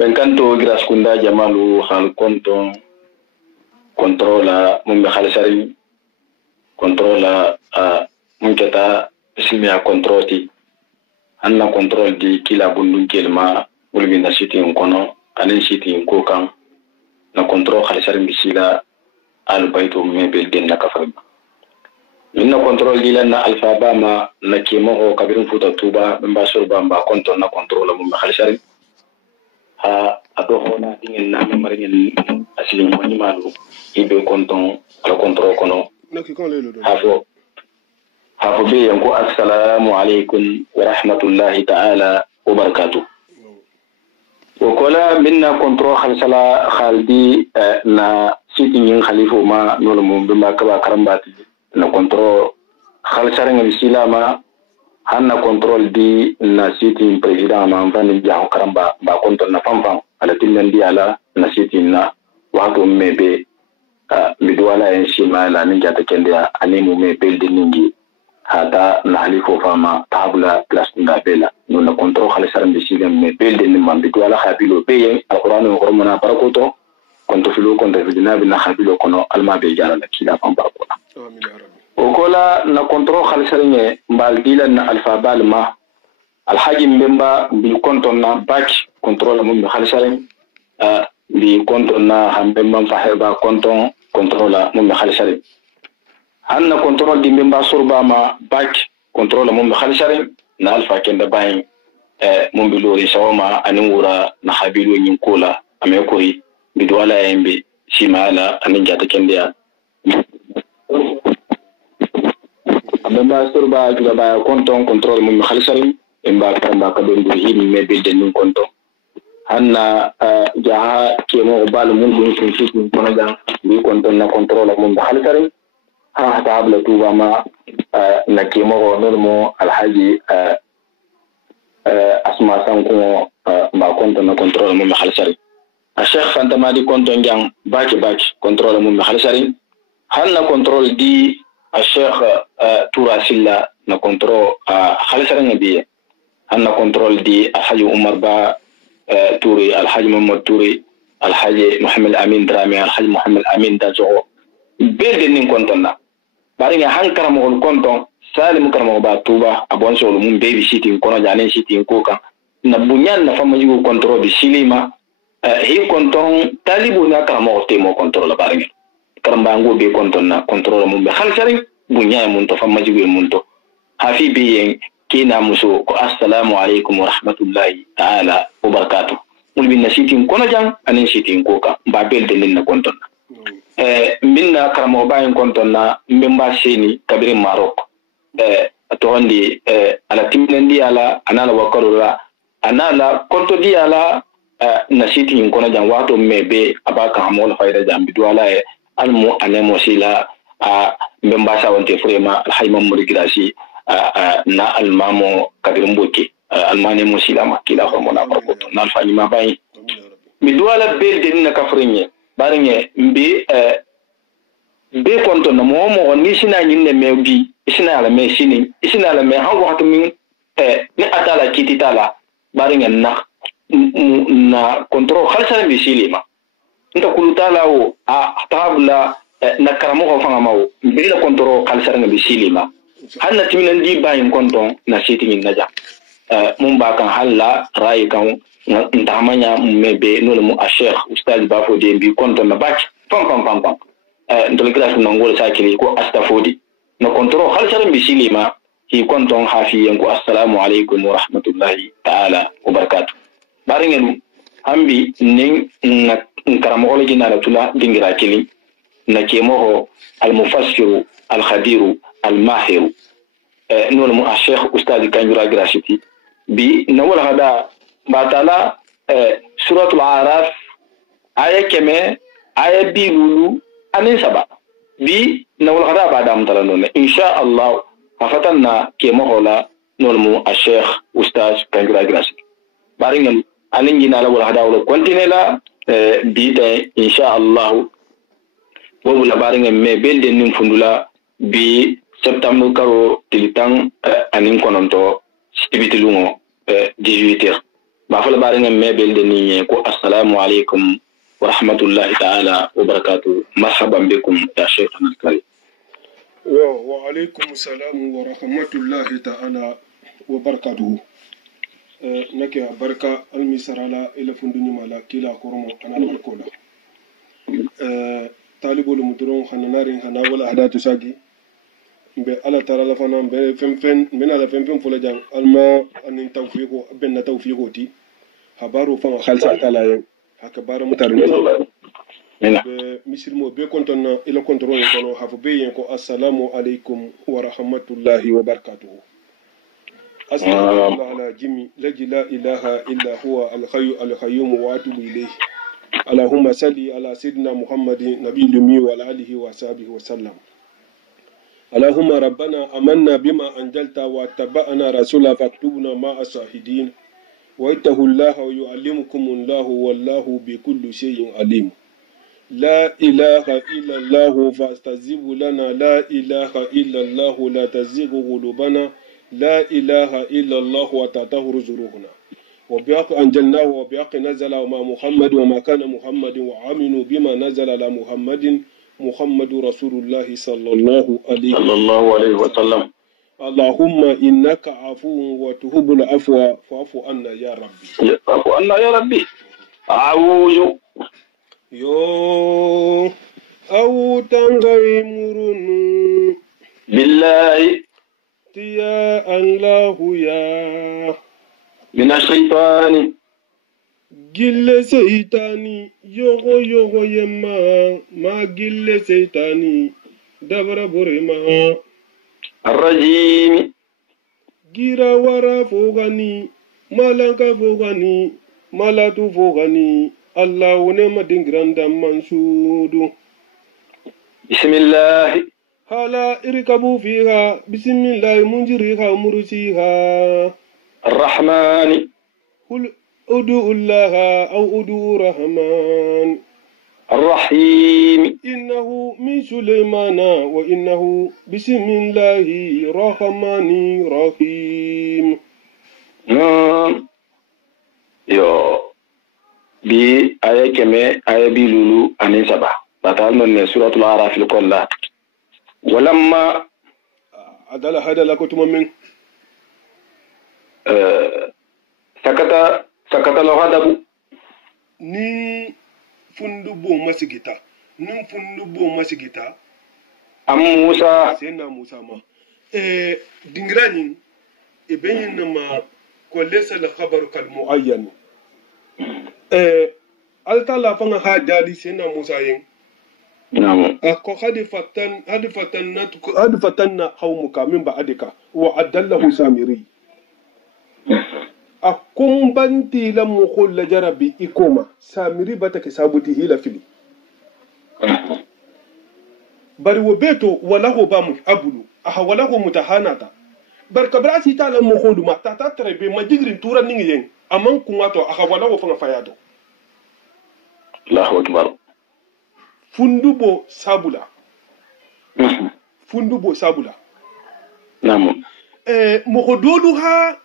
Benkanto Graskunda Jamalu Hal Konton controla Mumbe Khalsari controla Munketa Silmia Controti Anna control di Kila Bundun Kelma Ulbina City in Kono Anin City in Kokan na control Khalsari Bisila Albaito Mebel Den Nakafrim Minna control di na Alfabama na Kimo Kabirum Futa Tuba Mbasur Bamba Konton na controla Mumbe Khalsari adohona dingen na maringen asili ngoni malu ibe konton ala control kono hafo be yanko assalamu alaikum wa rahmatullahi ta'ala wa barakatuh wa kola minna control khalsala khaldi na siti ngin khalifo ma nolo mo be makaba karambati na control khalsara ngi silama hanna control di na siti president ma mfani ja karamba ba konton na pampan ala tinnan di ala na siti na wato mebe midwala en shimala ninja ta kende anemu me belde ningi hada na halifo fama tabla plus nda bela no na control khalisar mbisile me belde ni midwala khabilo beye alquran wa qur'ana barakoto konto filo konto fidina bi na khabilo kono alma be jara la kila pamba ko amin ya rabbi okola na control khalisar nye mbal dila na alfa balma alhaji mbemba bi konton na back control mo khalisar bi konton na hambemba faheba konton contrôle mon khalisari hanna contrôle di mbemba surba ma back contrôle mon khalisari na alfa kenda bayin mon bi lori sawma anin wura na habilu nyin kola ame kori bi dwala yembe simala anin jata kenda mbemba surba juga ba konton contrôle mon khalisari emba kamba ka don hi me be den konton hanna jaha kemo balu mun dun sun kono jang bi konton na contrôle mun khalisari ha tabla tuba ma na kemo no mo alhaji asma sanko ba konton na contrôle mun khalisari a sheikh fantama di konton jang baki contrôle mun khalisari hanna contrôle di a sheikh tura silla na contrôle khalisari ngabi hanna contrôle di alhaji umar ba Touré alhaji Mohamed Touré alhaji Mohamed Amin Drame alhaji Mohamed Amin Dajo belde nin kontonna bari nga hankara mo konton salim karamo ba tuba abon so mun baby sitting kono jane sitting ko kan na bunyan na fama yugo control bi silima he konton talibu na karamo te mo control bari karamba ngo be kontonna control mun be khalsari bunyan mun to fama yugo mun to hafi bi kina muso ko assalamu alaikum wa rahmatullahi ta'ala wa barakatuh mulbi na sitin kono jang anin sitin ko ka ba belde nin na konton minna karamo bayin konton na mbemba seni kabiri marok to handi ala timnendi ala anala wakarura anala konto di ala na sitin kono jang wato mebe abaka amol fayda jambi duala almu anemo sila mbemba sa wonte frema alhayma murigirasi na almamo kadirumboke almane musilama kila hormona barkoto na alfani mabai mi duala belde na kafrinye barinye mbi be konto na mo ni sina nyinne mebi sina ala me sini sina ala me hango hatumi ni atala kititala barinye na control khalsa mi silima nta kulutala o tabla na karamo ko fanga mawo mbi na control khalsa mi silima hanna timinan di bayin konton na sitin naja mun ba kan halla rai kan ntamanya mebe no mu a sheikh ustaz bafo de bi konton na bak pam ndol class no ngol sakiri ko astafodi no kontrol halsar bi silima hi konton hafiyan ko assalamu alaikum wa rahmatullahi ta'ala wa barakatuh baringen hambi nin na karamo ole gina tula dingira kili na kemo al mufassiru al khadiru الماهر نور الشيخ أستاذ كانجرا جراشتي بنقول هذا بعدلا سورة العراف آية كم آية بيلولو أنين سبا نقول هذا بعد أمتلنا إن شاء الله ففتنا كم هولا نور الشيخ أستاذ كانجرا جراشتي بارين أنين جينا نقول هذا ولا كونتيني لا إن شاء الله ولا بارين مبل دين فندلا septembre karo tilitan anin kononto sibiti lungo 18h ba fa la bare ngam mebel de ni ko assalamu alaikum wa rahmatullahi ta'ala wa barakatuh marhaban bikum ya shaykhana al-karim wa alaikum salam wa rahmatullahi ta'ala wa barakatuh nake barka almisarala ila funduni mala kila kormo ana barkola talibul mudron hananarin hana wala hadatu sagi be ala tarala fana be fem min ala fem fula jang alma anin tawfiqo benna tawfiqo ti habaru fa khalsa tala yen haka bara mutarni be misilmo be kontonna ila kontrole kono hafu be yen ko assalamu alaikum wa rahmatullahi wa barakatuh assalamu ala jimi la ilaha illa huwa al-qayyum wa atubu ilayhi اللهم صل على سيدنا محمد نبي الأمي وعلى آله وصحبه وسلم اللهم ربنا آمنا بما أنزلت واتبعنا رسولا فاكتبنا مع الشاهدين واتقوا الله ويعلمكم الله والله بكل شيء عليم لا إله إلا الله فاستجب لنا لا إله إلا الله لا تزغ قلوبنا لا إله إلا الله وتطهر ذنوبنا وبحق أنزلناه وبحق نزل مع محمد وما كان محمد وآمنوا بما نزل على محمد رسول الله صلى الله عليه وسلم اللهم إنك عفو وتحب العفو فاعف عنا يا ربي فاعف عنا يا ربي أعوذ يو أو تنغيمرون بالله يا الله يا من الشيطان gille seytani yogo yemma ma gille seytani dabara borema الرجيم gira wara fogani malanka fogani malatu fogani allah wone madingranda mansudu بسم الله hala irkabu fiha bismillah munjiriha mursiha الرحمن قل ادعوا الله أو ادعوا الرحمن الرحيم إنه من سليمان وإنه بسم الله الرحمن الرحيم يو بي آية كمي آية بي لولو أنين سبا بطال من سورة الأعراف الكلة ولما أدل هذا لكتم من sakata lo hadabu ni fundubo masigita am Musa sena Musa ma dingrani ibenyin ma ko lesa la khabaru kal muayyan altala fanga hadali sena Musa yin na'am ko hadi fatanna qaumuka min ba'dika wa adallahu samiri akum banti la mukhul la jarabi ikoma samiri batake sabuti hila fili bari wo beto wala ho bamu abulu aha wala ho mutahanata bar kabrati ta la mukhul ma ta trebe ma digrin turan ningi yen aman kungato aha wala ho fanga fayato Allahu akbar fundubo sabula naam mokododu ha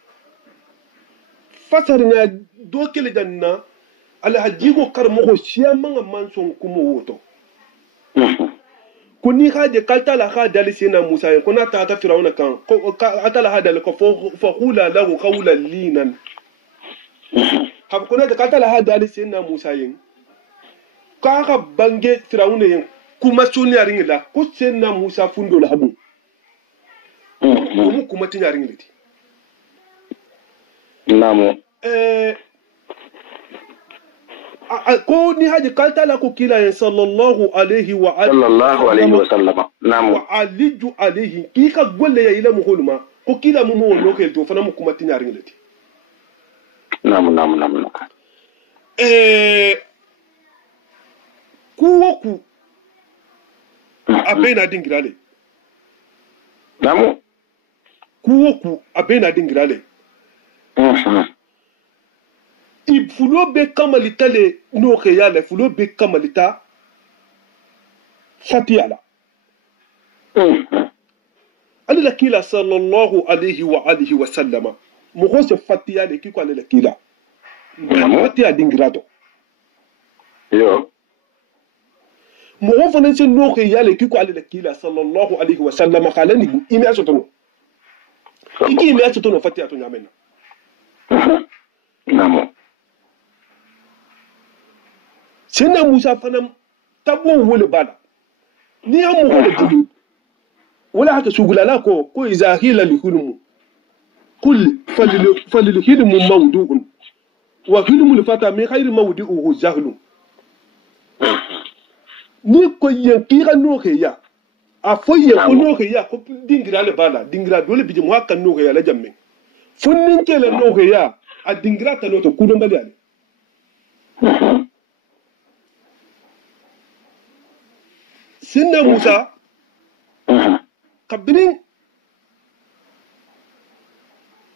fasar na dokele janna alhajigo kar moko shiya manga manson kuma woto kuni haje kaltala ha dalisi na Musa kuna ta firawuna kan atala ha dal ko fa qula lahu qawlan linan hab kuna da kaltala ha dalisi na Musa yin ka bange firawuna yin kuma suni arin la ko na Musa fundo la habu kuma tin arin liti namo ko ni haji kaltala ko kila sallallahu alaihi wa sallam namo wa aliju alaihi ki ka golle ya ila muhulma ko kila mu mo lokel to fana mu kuma tin arin liti namo kuwoku abena dingirale namo kuwoku abena dingirale fulo be kamalita le no ke yale fulo be kamalita fatiyala alila kila sallallahu alaihi wa alihi wa sallama mo se fatiyale ki ko alila kila fati a dingirato yo mo won fana sen no ke yale ki ko ale kila sallallahu alaihi wasallam khalani imi asotono iki imi asotono fati ato nyamena namo senna musa fana tabbo wole bala ni am mo wole dimi wala haka sugulala ko iza hila lihulmu kul falil hilmu mawdu'un wa hilmu lifata min khayri mawdi'uhu jahlu ni ko yen kira no ke ya a foye ko no ke ya ko dingira le bala dingira dole bije mo hakkan no ke ya la jamme funnin ke le no ke ya a dingira ta no to kudon bali ale sinna musa kabinin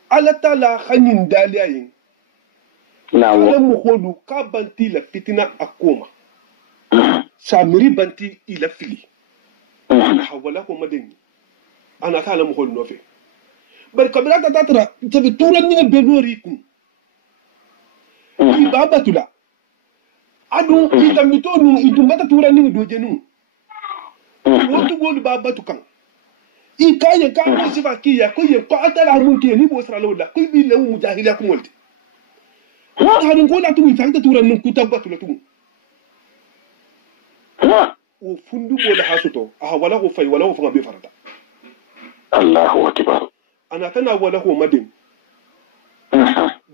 ala tala khanin daliyayin ala mu holu ka banti la fitina akoma samiri banti ila fili hawala ko madeni ana kala mu holu nofe bar kabila ta tatra tabi turan ni belori ku ibabatula adu itamito nu idumata turan ni dojenu wotu golu babatu kan i kaye ka ko sifa kiya ko ye ko atala mun ke ni bo sara lawla ko bi lewu mujahila ko molti wa hadin ko la tuwi tanta turan nun kuta batu la tumu o fundu bo la hasuto aha wala ko fay wala ko fanga be farata Allahu akbar ana tana wala ko madin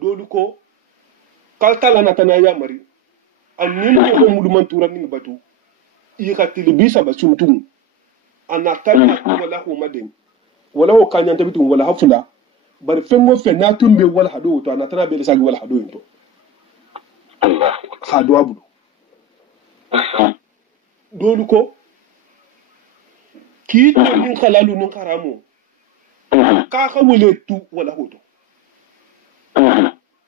dolu ko kaltala na tana ya mari annin ko mudu man turan ni batu i ka tilibisa ba suntum ana tana wala ko madin wala ko kanyan tabitu wala hafula bar fengo fe na tumbe wala hado to ana tana be sagi wala hado yinto Allah hado abudu dolu ko ki to nin khalalu nin kharamo ka wule tu wala hoto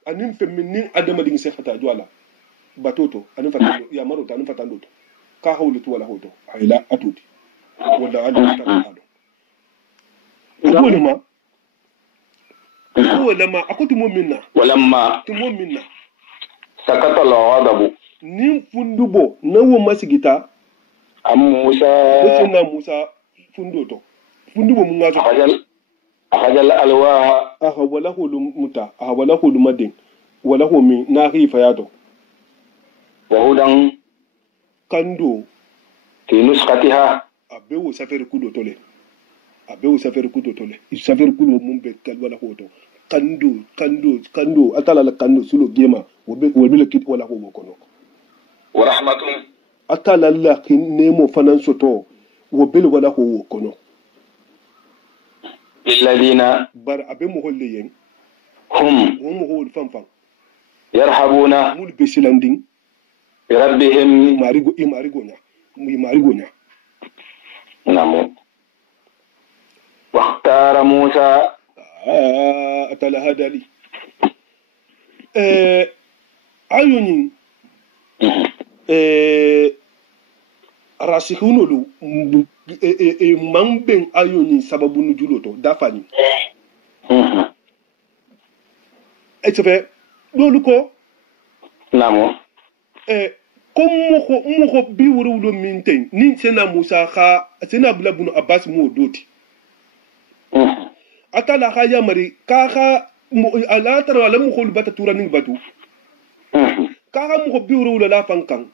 anin fe min adama ding se khata jwala batoto anin fatando ya marota anin fatando ka wule tu wala hoto ayla atuti wala ala ta ولما أكنت مؤمنا ولما تمؤمنا سكت الغضب نيم فندبو نو مسجتا أم موسى وسنا موسى فندوتو فندبو منغازو أخذ الألواح أهوله لمتا أهوله لمدين وله من ناهي فياتو وهدى كندو في نسختها أبيو سفر كودو تولي abew safari kudo tole safari kudo mun be kalwala hoto kando atala la kando sulo gema wobe le kit wala ko kono wa rahmatun atala la kin nemo fanan soto wobe le wala ko kono alladhina bar abe mo holle yen hum hol fanfan yarhabuna mul be silanding bi rabbihim marigo nya namu واختار موسى أتلا هذا لي أيوني راسخون له من بين أيوني سبب نجولته دافعني أتفهم لولكو نعم comme mo biwuru lo minten ni sena Musa kha sena bla bunu Abbas mo doti atala khaya mari kaka ala tara wala mu khol bata turani batu kaka mu biwuru la fankan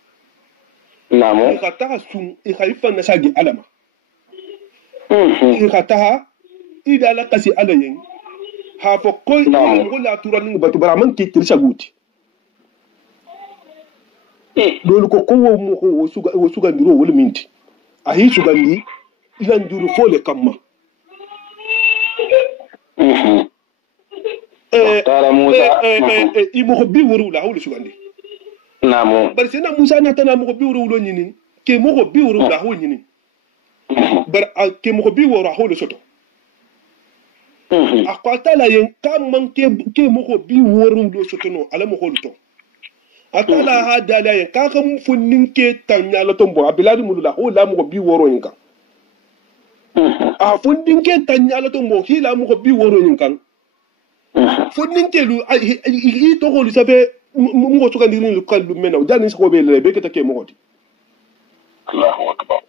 namo ka ta sun i khaifa na sagi alama ka ta ida la kasi alayen ha fo koy ko la turani batu baraman ki tirsa guti dole ko mu wo suga ndiro wala minti ahi suga ndi ila nduru fole kamma tara Musa imu bi wuru la hawlu suga ndi namo bar sena Musa na tana mu bi wuru lo nyinin ke mu bi wuru la hawlu nyinin bar ke mu bi wuru hawlu soto akwata la yen kam ke mu bi wuru lo soto no ala mu hawlu to atala ha dalayen kaka mu funnin ke tanya la tombo abiladi mulula o la mu bi woro yinka a funnin ke tanya la tombo ki la mu bi woro yinka funnin ke lu i to ko lu sabe mo to kan dirin qalbu mena o dani ko be le be ke take mo goti Allahu akbar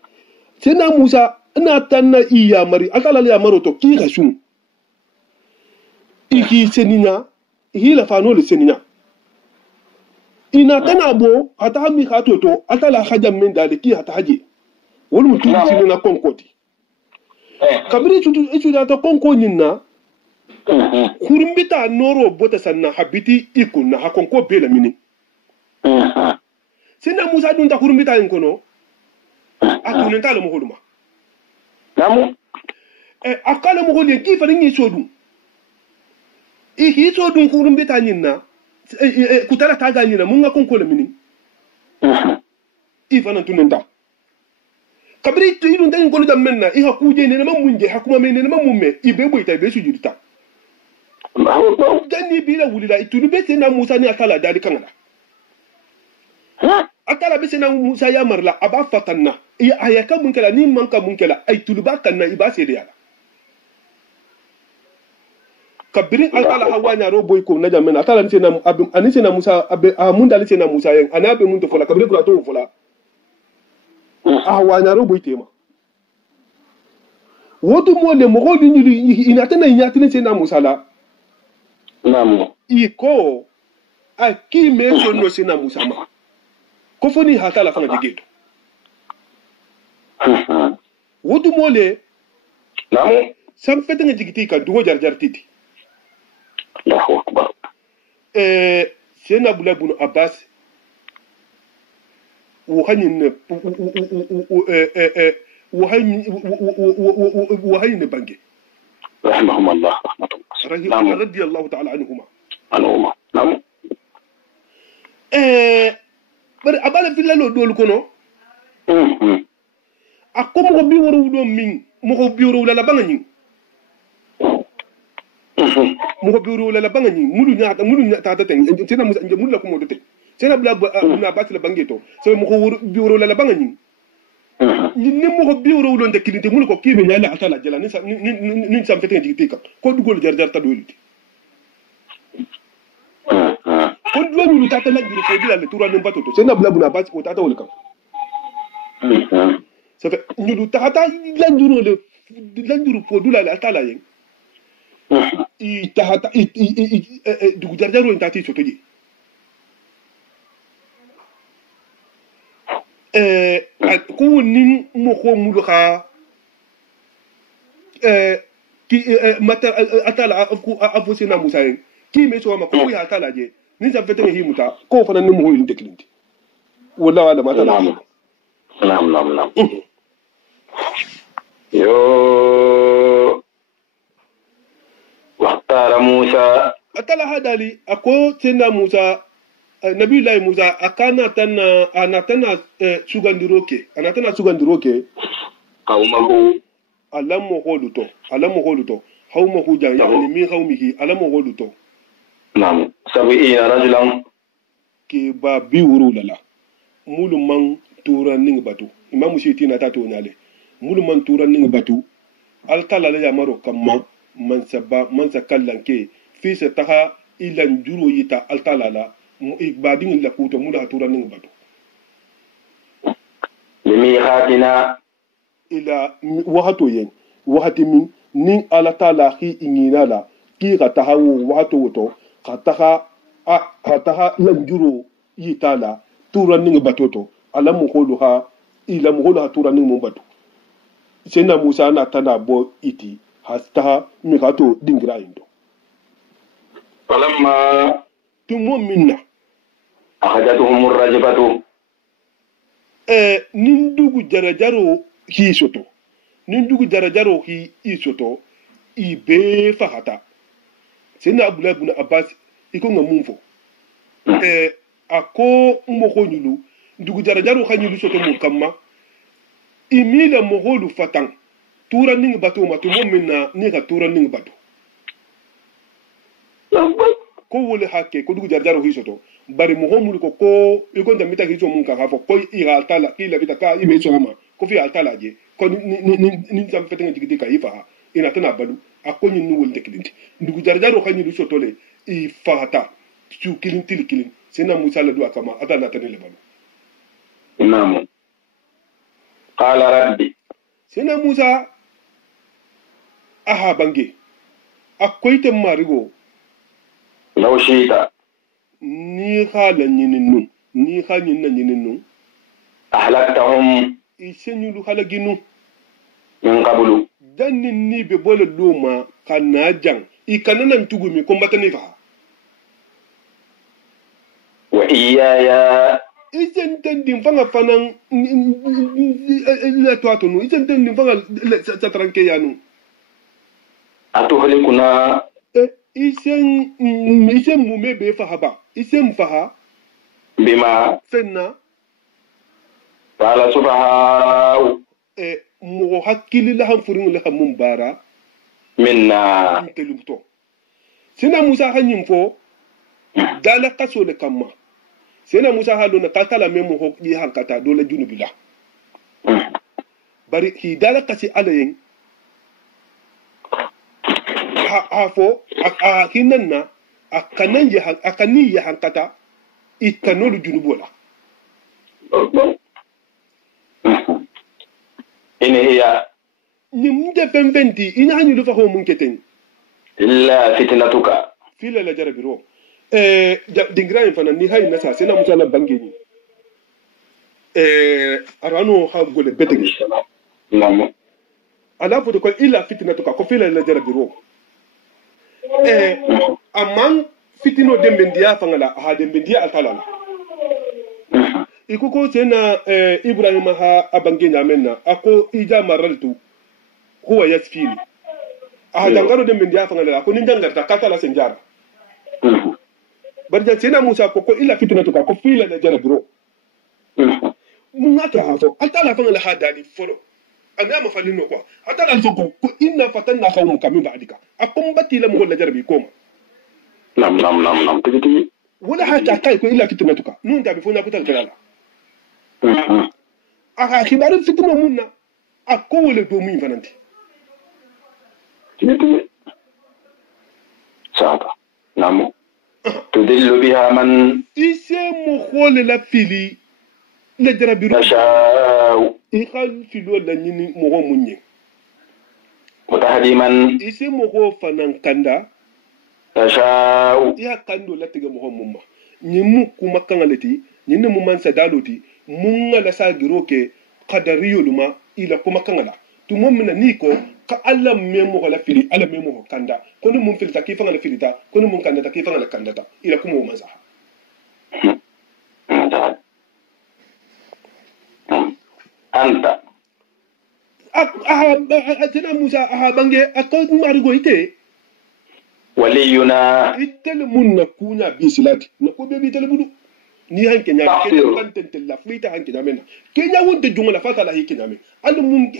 sena Musa ina tanna iya mari akala ya maro to ki ga sun iki seninya hila fano le seninya ina tana bo hata hami hato to atala hajam min da ki hata haje wani mutum sinu na konkoti kabiri itu da ta konko nyinna kurumbita noro bota sanna habiti ikun na hakonko bela mini sina Musa dun ta kurumbita in kono akunen ta mo holuma namu akala mo holi ki fa ngi sodu iki sodu kurumbita nyinna kutara ta gani na mun ga konko le mini ifa nan tunenta kabiri to idun tan ko da menna iha kuje ne ma munje hakuma me ne ma mumme ibe boyta be sujudita gani bila wulila itunu be sena Musa ni akala dali kangala akala be sena Musa ya marla aba fatanna ya ayaka mun kala ni man ka mun kala ay tuluba kanna iba sede yala kabirin akala hawana roboy ko na jamena akala ni sena abim ani sena Musa abe mun dali sena Musa yen anabe mun to fola kabirin ko to fola hawana roboy tema wodu mo le mo godi ni ina tana nyatini sena Musa la namu iko aki meso no sena Musa ma ko foni hatala fanga digeto wodu mo le namu sam fete nga jigiti ka dugo jar titi Allahu akbar sena bulabun Abbas وهني وهني بانجي رحمهم الله رحمة الله رضي الله تعالى عنهما نعم bari abala filla lo dol kono akko mo bi woro do min mo bi woro la banga nyi mo bi woro la banga nyi mulu nya ta ten tena musa nje mulu la ko mo do te tena bla na batla bangeto so mo bi woro la banga nyi ni mo bi woro lo ndekini te mulu ko kibe nyala atala jala ni sam fete ngi ka ko dugol jar ta doliti ko duwa mi tata la ngiri ko dila le tura no bato to sena bla buna bati ko tata wol kam ça fait ñu tata la njuru po dula la tala yen i tata du jarjaro en tati sotoji ko ni mo ko mulu ha ki mata atala afu sena Musa yen ki me so ma ko ya tala je ni sa fete ngi muta ko fana ni mo hoyin deklinti wala wala mata nam yo waqtara Musa atala hadali ako tena Musa Nabiullahi Musa akana anatana sugandiroke qaumahu alamu holuto haumahu jan yani min haumihi alamu holuto nam sabiina rajulan ke ba bi wuru lala mulu man tura ning batu imamu shiti na tato nyale mulu man tura ning batu altala la yamaro kamma man sakallan ke fi sa taha ilan juro yita altala la ibadin la kuto mulu tura ning batu limi khatina ila wahato yen wahati min nin alatala khi ingina la ki ga tahawu wahato woto hataha lanjuro yitala tura ning batoto alamu holuha ila muholuha tura ning mun batu sena Musa na tana bo iti hataha mikato dingira indo falamma tumo minna akhajatuhum ar-rajfatu nindugu jarajaro hi soto nindugu jarajaro hi isoto ibe fahata sena Abdullah ibn Abbas iko ngamumfo ako moko nyulu ndugu jarajaro khanyulu soto mu kamma imila moholu fatang tura ning bato matu momina ni ka tura ning bato ko wole hakke ko dugu jarajaro hisoto bari mohomulu ko iko ndamita hiso mun ka hafo ko ira altala ila bita ka ibe so ma ko fi altala je ko ni sam fete ngi ka ifa ina tana balu akonyi nu wol deklinti ndugu jarajaro khanyulu soto le i fata su kilin sina musa la duwa kama ata na tani lebanu نعم قال ربي sina musa aha bange akoyte marigo لو شئت ni khala nyininu ni kha nyinna nyininu أهلكتهم isenyulu halaginu من قبل danni ni be bole luma kana jang ikanana ntugumi kombatani fa وإياي isen tendi fanga fanan la toato no isen tendi fanga sa tranke yanu أتهلكنا isen mume be fa haba isen faha بما fenna قال سفهاء mo hakkili la han furin la han mumbara منا telumto sina musa hanyim fo dala kaso le kamma sina musa halu na katala memo ho yi hankata dole junubila bari hi dala kasi alayin ha fo a hinanna akani ya hankata itanolu junubola إن هي nimde pembenti ina hanyu lufa ho mun keten إلا فتنتك fila la jarabiro dingra fana ni hay nasa sina musa na bangeni arano ha gole betegi نعم ala foto ko ila fitnatuka ko fila la jarabiro amman fitino dembendiya fangala ha dembendiya altalala ikuko sena ibrahim ha abangenya menna ako ija maraltu huwa yasfini dangaro dembendiya fangala ko ni dangarta katala senjara barjan sena musa ko ila fitnatuka ko fila la jarabiro mun ata hafo altala fangala ha dali foro ana mafalino kwa hata la soko ko inna fatanna qawmun kamin ba'dika akum bati lam wala jarabi koma نعم تجي wala hata kai ko illa fitnatuka nun da bifuna kutal kalala aka kibarin fitna munna akko wala do mun fananti تجي ساعة نعم تدل بها من ise mo khole la fili la jarabi تشاء ikhal filo la nyini mo ho munye وتهدي من ise mo ho fanan kanda تشاء ya kando la tiga mo ho mumma nyimu kuma kangaleti nyinne mu man sadaloti mun la sa giroke qadariyo luma ila kuma kangala tu mom na niko ka Allah memo la fili Allah memo kanda kono mun filta kifa ngala filita kono mun kanda kifa ngala kandata ila kuma mo mazaha أنت tena musa bange akko marigo ite ولينا itel mun na kunya bisilati na ko be bitel budu ni hanke nya ke kan tentel la flita hanke nya mena kenya wonte jungala fata la hike nya men alu mun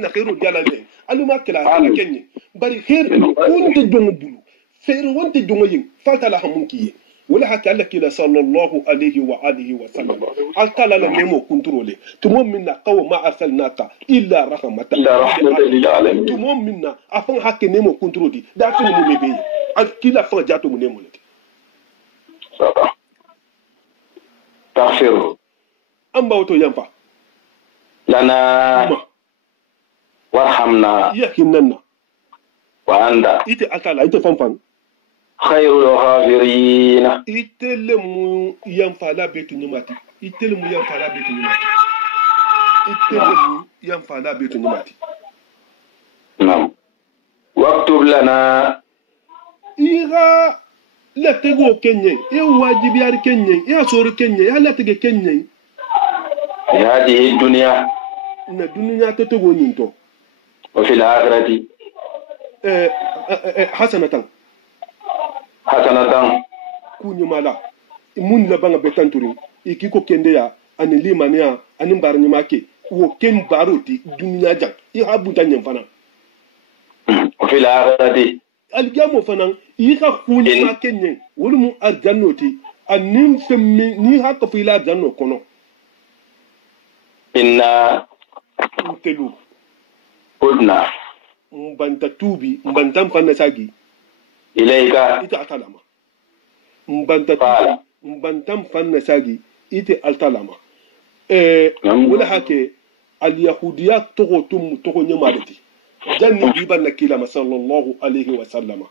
na khairu diala le alu ma kala kenye bari khair wonte jongo bulu fer wonte jongo yin fata la hamun kiye wala haka Allah kila sallallahu alaihi wa alihi wa sallam alkala la memo contrôler tumom minna qaw ma arsalnaka illa rahmatan lil alamin tumom minna afan hakke nemo contrôler da fini mo bebe alkila fa jato mo nemo lati تغفر amba wato yamfa لنا وارحمنا ya hinanna وأنت ite alkala ite fanfan خير الغافرين itele mu yamfa la betu nyumati itele mu yamfa la betu nyumati itele mu yamfa la betu nyumati نعم واكتب لنا iga la tego kenye e wajibi ar kenye ya sor kenye ya la tege kenye في هذه الدنيا na dunya to tego nyinto وفي الآخرة hasanatan حسنة kunyumala mun la banga betanturi ikiko kende ya ani limania ani mbarnyimake wo ken baroti dunya jang i habu tanyem fana وفي الآخرة aljamo fana i ka kunyuma kenye wolu mu arjannoti anim femmi ni haka fila arjanno kono إنا telu هدنا mbanta tubi mbantam fana sagi إليك ita atalama mbanta Fala. mbantam fanna sagi ite altalama wala hake al yahudiya togo tum togo nyamarati janni biban nakila sallallahu alaihi wa sallama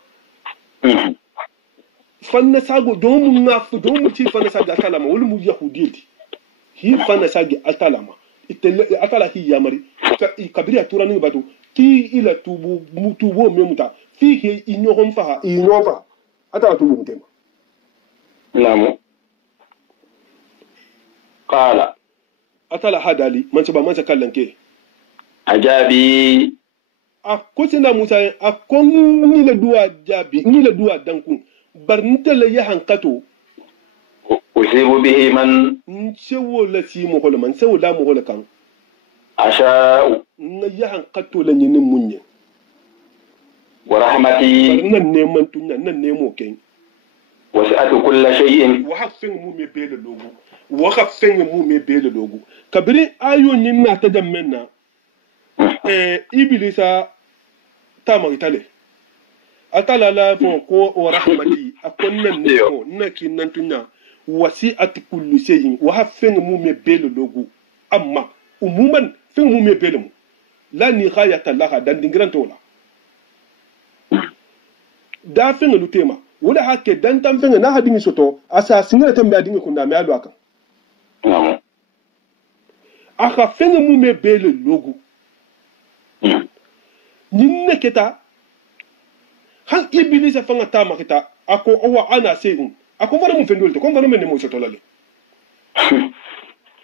fanna sago domu ngaf domu ti fanna sagi altalama wala mu yahudiyati hi fanna sagi altalama ite atala hi yamari kabiri atura ni batu ki ila tubu mutubo memuta fihi inyohom faha inyofa atala tubu mutema namu qala atala hadali manchaba mancha kallanke ajabi akosinda musa akon ni le duwa jabi ni le duwa danku barntele ya hankato usibu bihi man nsewo la si mo hol man sewo la mo hol kan asha na ya hankato la nyini munye wa rahmati nan ne man tunya nan ne mo ken wasi'atu kulli shay'in wa hafin mu me bele logo wa hafin mu me bele logo kabiri ayo nyin na ta jammenna ibilisa tamagitale atala la fo ko wa rahmati akonnan ne ko nakin nan tunya wasi'atu kulli shay'in wa hafin mu me bele logo amma umuman fin mu me bele mu la ni khayata laha dan dingiran tola da fin lutema wala hake dan tan fenga na hadini soto asa singa tambe adini kunda me alu aka aka fenga mu me bele logo ninne keta han ibilisa fanga tama keta ako owa ana seun ako fara mu fendolte kon fara men mo soto lale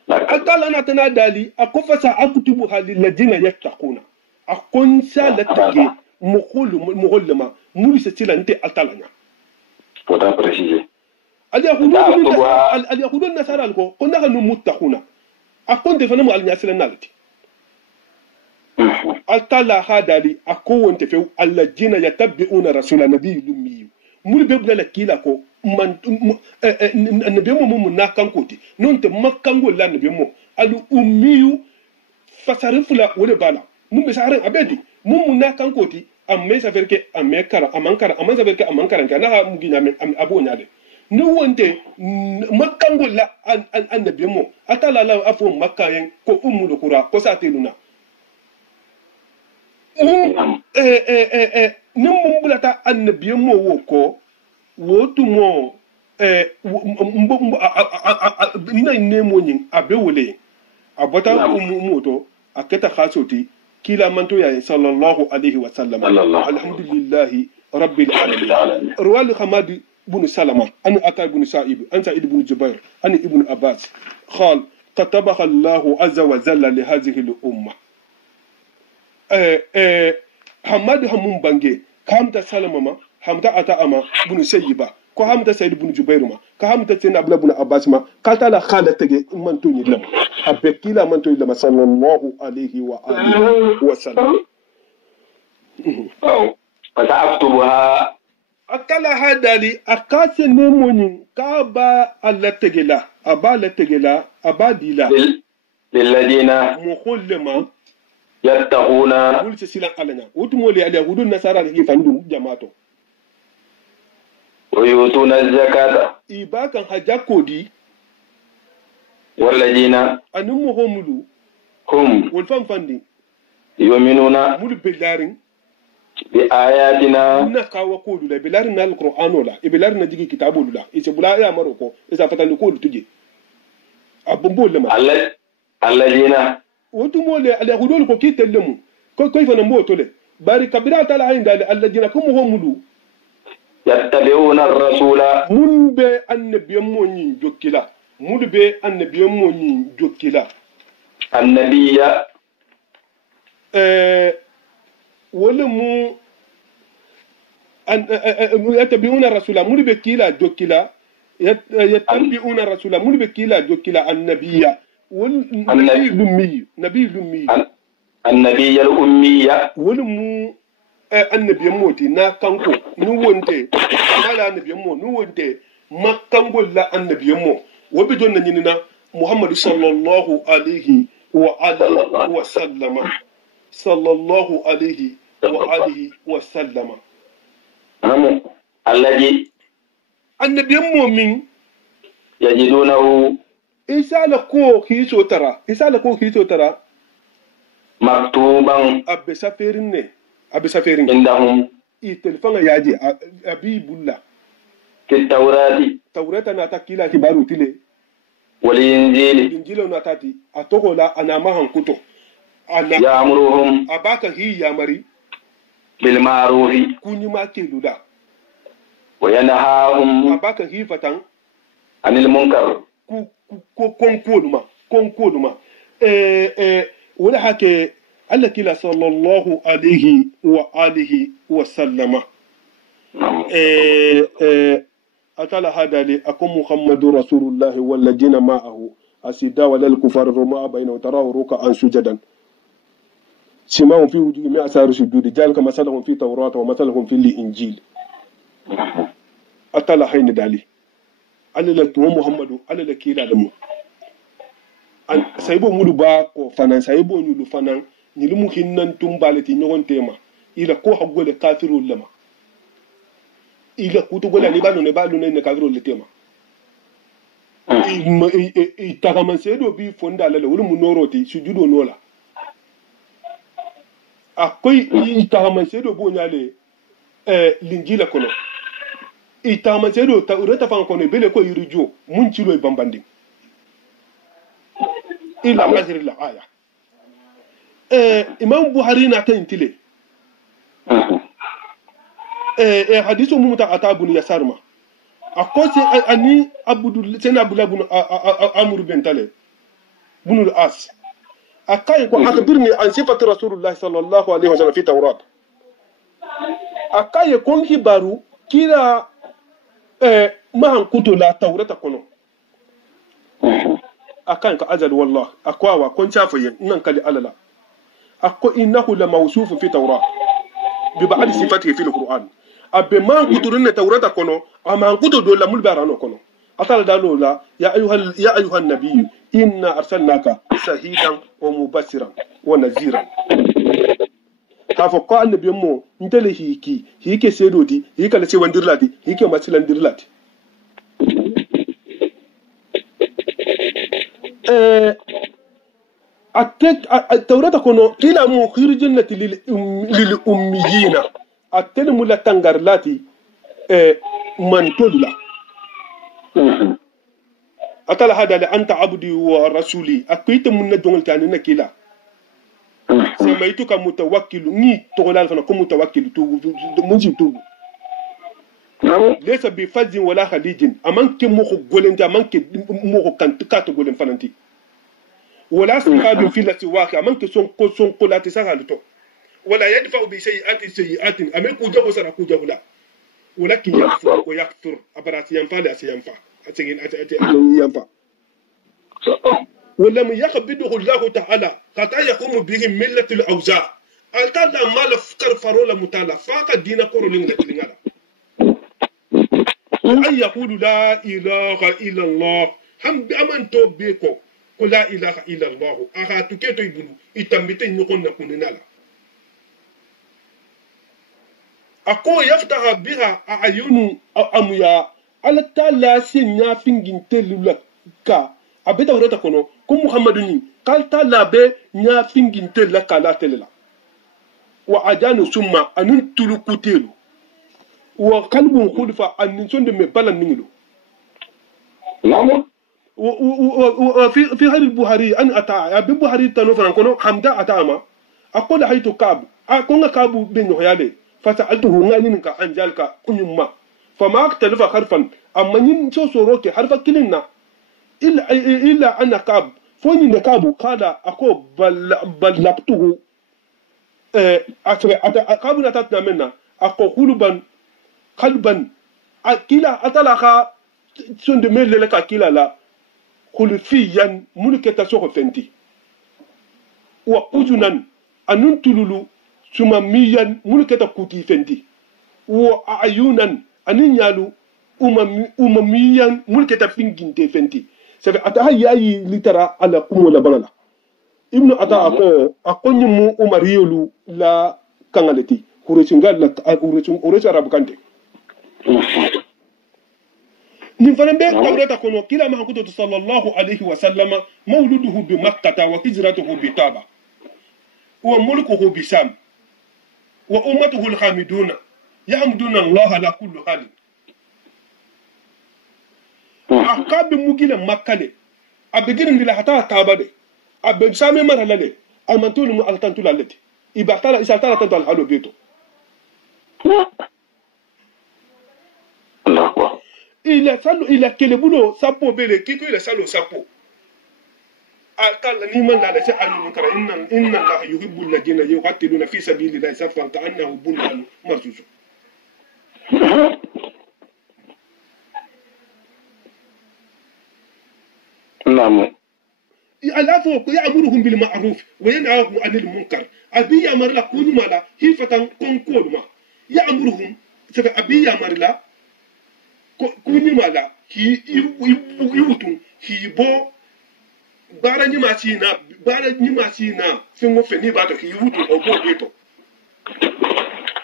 akala na tana dali ako fasa akutubu halil ladina yattaquna akon salatage mukhulma mulisa tilante atalanya Pourtant préciser. Al-Yahudun Nasara alko konna kanu muttaquna. Akon te fanamu al-nyasila nalati. Al-tala hadali akon te fe allajina yatabbi'una rasula nabiyyi lummi. Mul be bula kila ko man nabi mo na kan koti. Non te makkango la nabi mo al-ummi fasarifula wala bala. Mun be saran abedi mun na kan koti. Amma sa verke amekara amankara amma sa verke amankara kana ha mugina abu nyade ni wonte makkango la annabi mo atala la afo makkayen ko ummu kura ko sateluna ni mun bulata annabi mo wo ko wotu mo ina nemo nyin abewole abota ummu to aketa khasoti kila manto ya sallallahu alaihi wa sallam alhamdulillahi rabbil alamin ruwal khamadi بن سلمة أنا أتى بن سائب أنت ابن جبير أنا ابن أباس قال كتبها الله عز وجل لهذه الأمة حمد همون بانجي كامتا سلمة ما حمدا أتى أما بن سيبا كهامتا سيد بن جبير ما كهامتا سيد أبلا بن أباس ما كاتا خالة تجي من توني لما أبكيلا من توني لما صلى الله عليه وآله وسلم فتأكتبها akala hadali akase nemoni kaba alategela aba lategela aba dila lilladina mukhallama yattaquna wul sisilan alanya wutumoli ali hudun nasara ni fandu jamato wayutuna zakata ibakan hajakodi walladina anum muhammadu hum wal fanfandi yu'minuna mul bilarin bi ayatina na kawa kodu la bilarin na alqur'ano la bilarin na digi kitabu la ise bula ya maroko isa fatan ko tuje abumbo lema alladina wutumoli ali hudul ko kitellemu ko fana mboto le bari kabira tala inda alladina kum muhammadu yattabi'una ar-rasula mun be annabiyan mo nyin jokkila mun be annabiyan mo nyin jokkila annabiyya wala mu yattabi'una ar-rasula mun be kila jokkila yattabi'una ar-rasula mun be kila jokkila annabiyya wal nabiy lummi annabiyya al-ummiyya wala mu annabiyan moti na kanko nu wonte mala annabiyan mo nu wonte makkango la annabiyan mo wobi jonna nyinina muhammad sallallahu alaihi wa alihi wa sallama sallallahu alaihi wa alihi wa sallama namu allaji annabiyan mo min يجدونه isala ko kiso tara مكتوبا abbe saferin عندهم i telefanga yaji abi bulla في التوراة tawrata na takila kibaru tile والإنجيل injilo na tati atokola ana mahan kuto ana يأمرهم abaka hi yamari بالمعروف kunyima kelula وينهاهم abaka hi fatan عن المنكر konkoluma wala hake Allah kila sallallahu alaihi wa alihi wa sallama atala hadali akum muhammadu rasulullahi walladina ma'ahu asida walal kufar ruma bayna tarawu ruka sujadan سماهم في وجوه ما أثار سجود ذلك مثلهم في توراة ومثلهم في الإنجيل أتلا حين دالي على لك محمد على لك إلى دمو أن سايبو مولو باكو فنان سايبو نولو فنان نلمو هنن تنبالتي نيغون تيما إلا كو حقول كافر لما إلا كو تقول نبالو نين كافر لتيما إتاغمان سيدو بي فوندا للا ولو منوروتي سجودو نولا akwai itahamanse do bonyale lingila kono itahamanse do ta ureta fan kono bele ko yirijo mun cilo e bambandi ila mazir la aya imam buhari na tan tile hadisu mumuta atabun yasarma akosi ani abdul sen abdullah ibn amr bin talib ibn al-as أكاي كو أخبرني عن صفة رسول الله صلى الله عليه وسلم في التوراة أكاي كون كبارو كلا ما هنكتو لا توراة كونو أكاي كأجل والله أكوا كون شافين ننكلي على لا أكو إنه لموصوف في التوراة ببعض صفاته في القرآن أبي ما هنكتو لنا توراة كونو أما هنكتو دولا ملبارانو كونو أطال دالولا يا أيها النبي إنا أرسلناك شهيدا ومبشرا ونذيرا كافو قال النبي مو نتلي هيكي سيدودي هيكي لسي وندرلاتي هيكي مسيلا ندرلاتي التوراة كونو إلى مخير جنة للأميين التلم لا تنغرلاتي من تولى أتلا هذا لأنت عبدي ورسولي أكيد من الدول تاني نكيلا سميتك متوكل ني تقول فانا كم متوكل منجي تو ليس بفز ولا خليج أمانك موخ قولنت أمانك موخ كانت كات قولن فنانتي ولا سحاب في السواق أمانك سون قلات سهلتو ولا يدفع بسيئات أمانك جابو سرا كوجابلا ولكن يغفر ويغفر أبرات ينفع لا سينفع ينفع ولم يقبضه الله تعالى حتى يقوم به ملة الأوزاع أتلا ما لفكر فرولا متالا فاق الدين قرولين لتلنا أن يقول لا إله إلا الله هم بأمن توبيكو قل لا إله إلا الله أخاتك تيبلو إتمتين نقول نكوننا أكو يفتح بها أعين أميا على تالا سينيا فينجين تلولا كا أبدا ورتا كونو كم محمد ني قال تالا بي نيا فينجين تللا كالا تللا وأجانو ثم أنن تلو كتيلو وقلب خلفا أن نسون دم بلا نيلو نعم وفي هذا البخاري أن أتى أبي البخاري تنوفر كونو حمدا أتاما أقول حيث كاب أكون كاب بين يالي فسألته نانينك عن ذلك كنيما فما اختلف حرفا أما نين سوروكي حرفا كلنا إلا أن كاب فوني نكابو قال أكو بلغته كابو نتاتنا منا أكو قلبا كلا أتلاقى سند ميل لك كلا لا خلفيا ملكة سوق فنتي وأذنا أنن تلولو سماميا ملكة كوتي فنتي وأعيونا أنن يالو أمميا ملكة فنجين فنتي سبب أتها ياي لترى على قوم ولا بللا ابن أتا أكو نمو أمريولو لا كانالتي هوريشنغال لا هوريشن عرب كانتي من فلان بيت توريتا كونو كلا ما كنت صلى الله عليه وسلم مولده بمكة وهجرته بتابة وملكه بسام وأمته الحامدون يحمدون الله على كل حال أكاب مجيل مكة أبدين من لحتى تابة أبد سامي مرة لله أمانتون من على تنتول التي إبعتها إسالتها تنتول الحلو بيتو il a salo il a kelebulo sapo bele kiko il a salo sapo akala ni man la sa anu kara inna la yuhibbu alladhina yuqatiluna fi sabilillahi safan ka'annahu bunyan marsus نعم العفو يأمرهم بالمعروف وينهاهم عن المنكر أبي يأمر لا كونوا مالا هيفة كونكول ما يأمرهم سبب أبي يأمر لا kuni mala ki iwutun ki bo bara ni masina fingo feni ba to ki iwutun o bo beto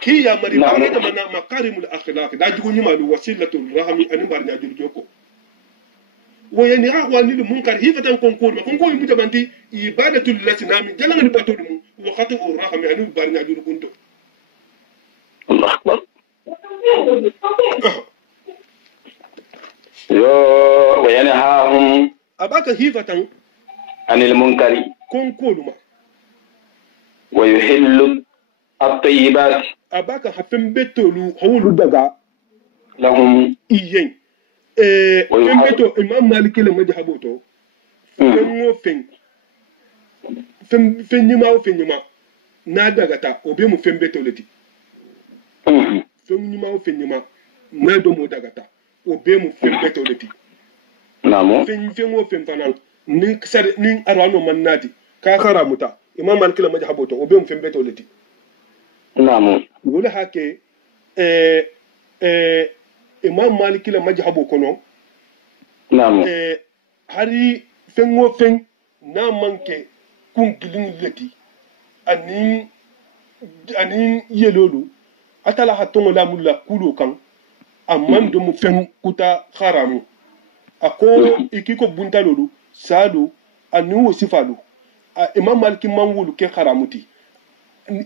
ki ya mari bara da mana makarimul akhlaq da jigo ni malu wasilatul rahmi anin bar nya jurjo ko woyani ahwa ni munkar hifatan konkor ma konkor mu tabanti ibadatul latinami jalanga ni bato dum wa khatu rahmi anin bar nya jurjo kunto Allah akbar yo وينهاهم abaka hifatan عن المنكر konkoluma ويحل الطيبات abaka hafin betolu hawulu daga لهم iyen fen beto imam maliki le ngadi haboto fen nyima na daga ta obe mu fen beto leti fen nyima na do mo daga ta obe mu fen beto leti نعم fen fanan ni sare ni arwano mannati ka khara muta imam maliki le ngadi haboto obe mu fen beto leti نعم wala hake imam maliki le ngadi habo kono نعم hari fengo fen na manke kun gilin leti anin yelolu atala hatongo la mulla kulo kan amman do mu fen kuta haramu ako ikiko buntalolu sadu anu wasifalu imam maliki manwulu ke haramuti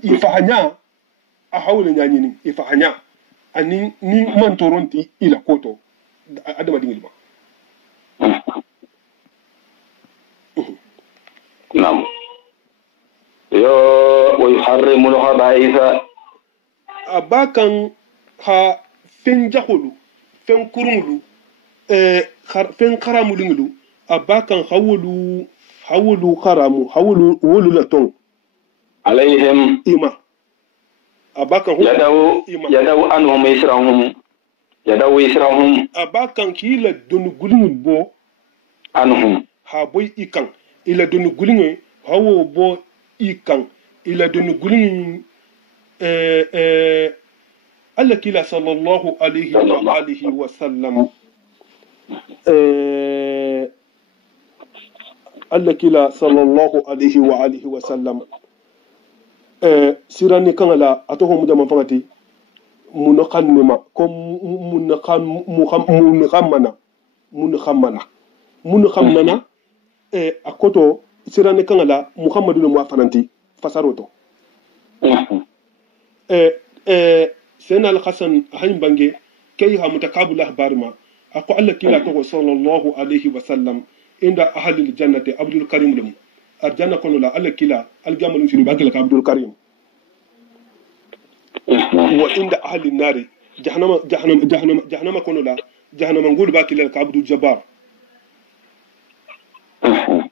ifahanya a hawle nyanyini ifahanya anin ni man toronti ila koto adama dingilma نعم ويحرم الخبائث abakan ha fen jaholu fen kurumulu fen karamulingulu abakan hawulu karamu hawulu wolu laton عليهم ima abakan يدعو عنهم يسرهم abakan kila donu gulingul bo عنهم ha boy ikan ila donu gulinge hawo bo ikan ila donu gulinge Allah kila sallallahu alaihi wa alihi wa sallam Allah kila sallallahu alaihi wa alihi wa sallam sirani kangala atoho muda mafangati munakan nima ko munakan akoto sirani kangala muhammadu ne mu fananti fasaroto سيدنا الحسن هين بانجي كي ها متقابل أخبارما أكو الله كلا تو صلى الله عليه وسلم عند أهل الجنة عبد الكريم لهم الجنة كنوا لا الله كلا الجمل في باقي لك عبد الكريم وعند أهل النار جهنم كنوا لا جهنم نقول باقي لك عبد الجبار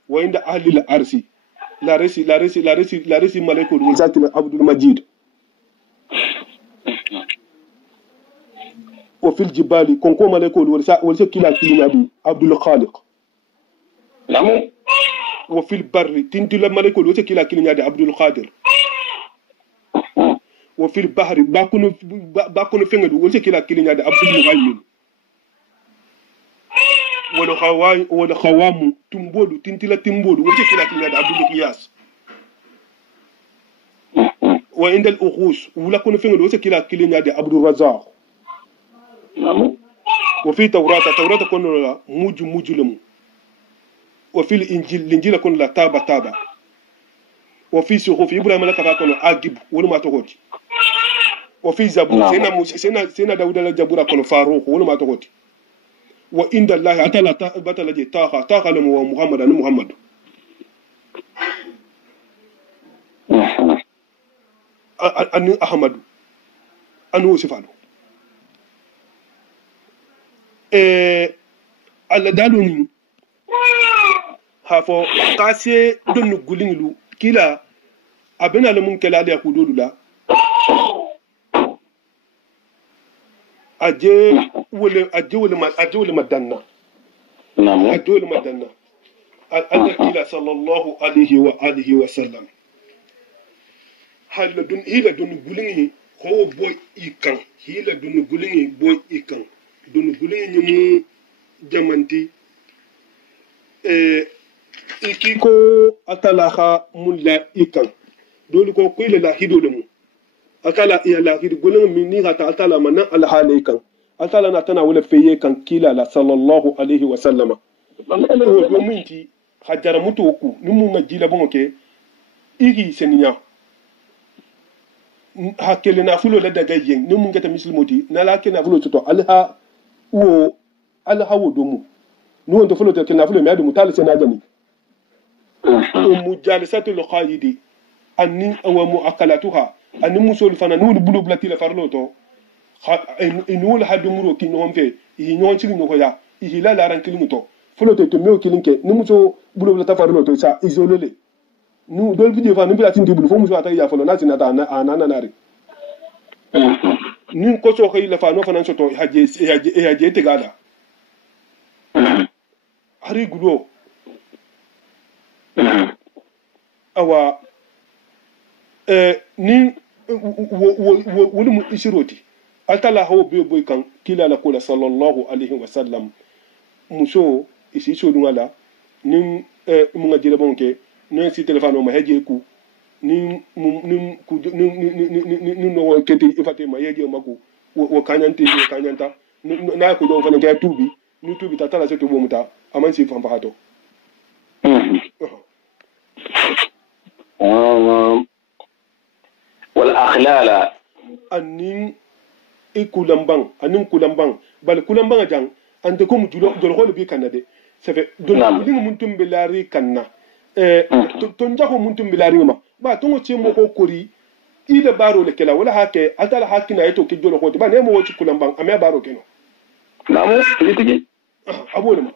وعند أهل الأرض لا رسي ملك وزاك عبد المجيد وفي الجبال كونكو مالكول ولسا كلا كلمة عبد الخالق نعم وفي البر تنتلا مالكول ولسا كلا كلمة عبد القادر وفي البحر باكونو فينغدو ولسا كلا كلمة عبد المغيمن والخوام تنبولو تنتلا تنبولو ولسا كلا كلمة عبد القياس وعند الأخوش ولا كونو فينغدو ولسا كلا كلمة عبد الرزاق وفي توراة كون لا موج لمو وفي الإنجيل كون لا تابا وفي صحف إبراهيم لك كون أجيب ولا ما تقولي وفي زبور سينا داود لا زبور كون فاروق ولا ما تقولي وإن الله أتلا بطل جي تاخا لمو محمد أني أحمد أنو سفانو alla daluni hafo kase don gulingilu kila abena le mun kala ya kudodu la aje wole madanna naam aje wole madanna alla kila sallallahu alaihi wa sallam hal dun ila dun gulingi ko boy ikan hila dun gulingi boy ikan dun gulingi mu jamanti iki ko atalaha mulla ikan dole ko kuile la hido mu akala iya la hido gulingi min ni hata atala manan alhala ikan atala na tana wala feye kan kila la sallallahu alaihi wa sallama do minti hajara mutu ku nimu ngajila bonke igi seninya hakele na fulo la daga yen nimu ngata muslimoti na la ke na fulo to alha wo domu ni wonto fulo to ke na fulo mi adu mutal sena gani mujalisatul qaidi anni wa muakalatuha anni musul fana nulu bulu blati la farlo to inul hadu muro ki no mfe yi nyon chili no ya yi la la ran kilin to fulo to me o kilin ke ni muso bulu blata farlo to sa isolele nu dol video fa ni bi atin dibulu fo muso ata ya folo na tinata anana nari ni ko so xey la fa no fanan so to haje tegada hari gudo awa ni wolu mu isiroti altala hawo be boy kan kila la kula sallallahu alaihi wasallam muso isi so dungala ni mu ngajira bonke ni si telephone ma heje ku ni no keti ifate ma yeje mako wo kanyanta na ko do fana ga tubi ni tubi tatala se to bomuta aman si famba hato wal akhlala anin kulambang bal kulambang jang ante ko mu julo hol bi kanade ça fait don li mun tumbe lari kanna to njako mun tumbe lari ma ba to ngo mo ko kori ida baro le kala wala hake atala hakina yeto ke jolo hoti ba ne mo wochi kulambang ame baro keno namu tigi abole ma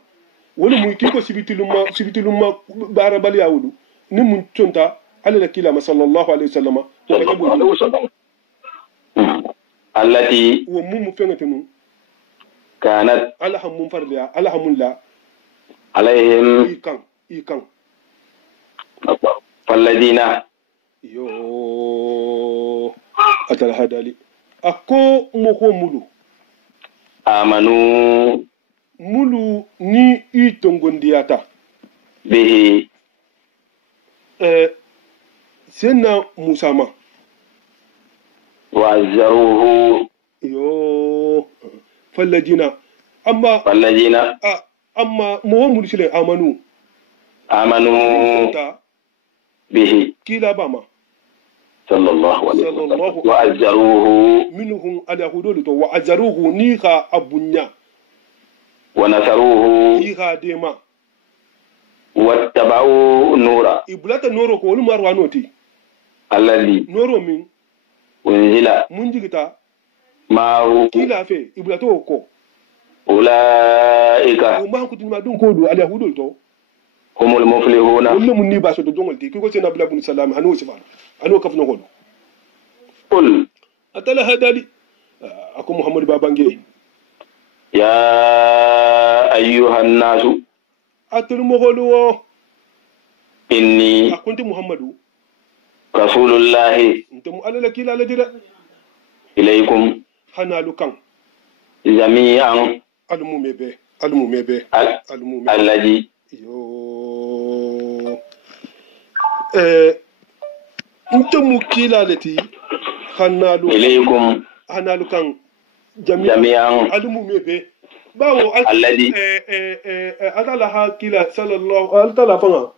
wala mu kiko sibituluma bara bali yawulu ni mun tonta ala kila sallallahu alaihi wasallam allati wa mum fengate mum kanat alhamdulillah farliya alhamdulillah alaihim ikan falladina yo atal hadali ako moko mulu ni itongondiyata bihi senna musama وعزروه فالذين أما مو مرسل آمنوا به كلا باما صلى الله عليه وسلم وعزروه منهم على حدود وعزروه نيخا أبنيا ونصروه نيخا ديما واتبعوا نورا إبلاتا نورو كولو مروانوتي الذي نورو من unzila munjigita maru kila fe ibulato ko ulaika o ma ko tinma dun ko do ala hudul to humul muflihuna kullu mun ni ba so do dongolti kiko sena bla bun salam anu sifan anu kafno ko qul atala hadali ako muhammad babange ya ayyuhan nasu atul mogolu inni akunti muhammadu rasulullahi ntum alala kila la dira ilaykum hanalukan jami'an almumebe alladhi yo ntum kila lati hanalu ilaykum hanalukan jami'an almumebe bawo alladhi atala hakila sallallahu altala fanga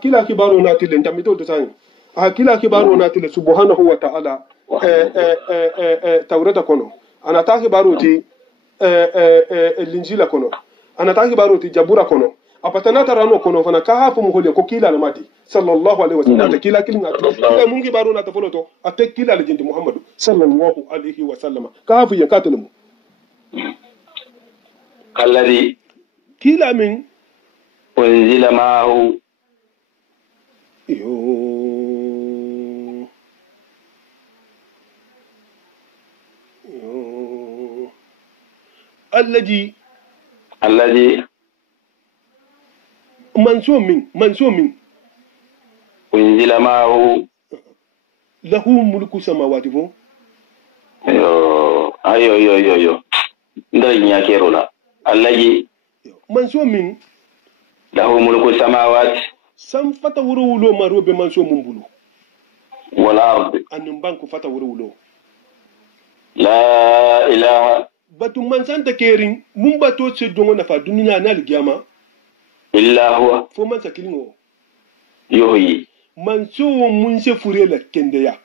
kila kibaru na tilen tamito to sai kila kibaru na tilen subhanahu wa ta'ala tawrata kono anata kibaru ti linjila kono anata kibaru ti jabura kono apatana tarano kono fana ka hafu mu hole ko kila na mati sallallahu alaihi wasallam ta kila kilin ati mun kibaru na ta foloto ate kila le jinti muhammadu sallallahu alaihi wasallam ka hafu ya katulu alladhi kila min unzila ma'ahu الذي منسوم unzila ma'ahu له ملك السماوات فو ayo ndai nyakero la alladhi منسوم lahu mulku samawati sam fata wurulo marobe mansuum bulu wal ard an banku fata wurulo la ilaha batu man santa kerin mun bato ce jongo na fa duniya na algiyama illa huwa fo man sakilingo yuhyi man so mun se furela kende ya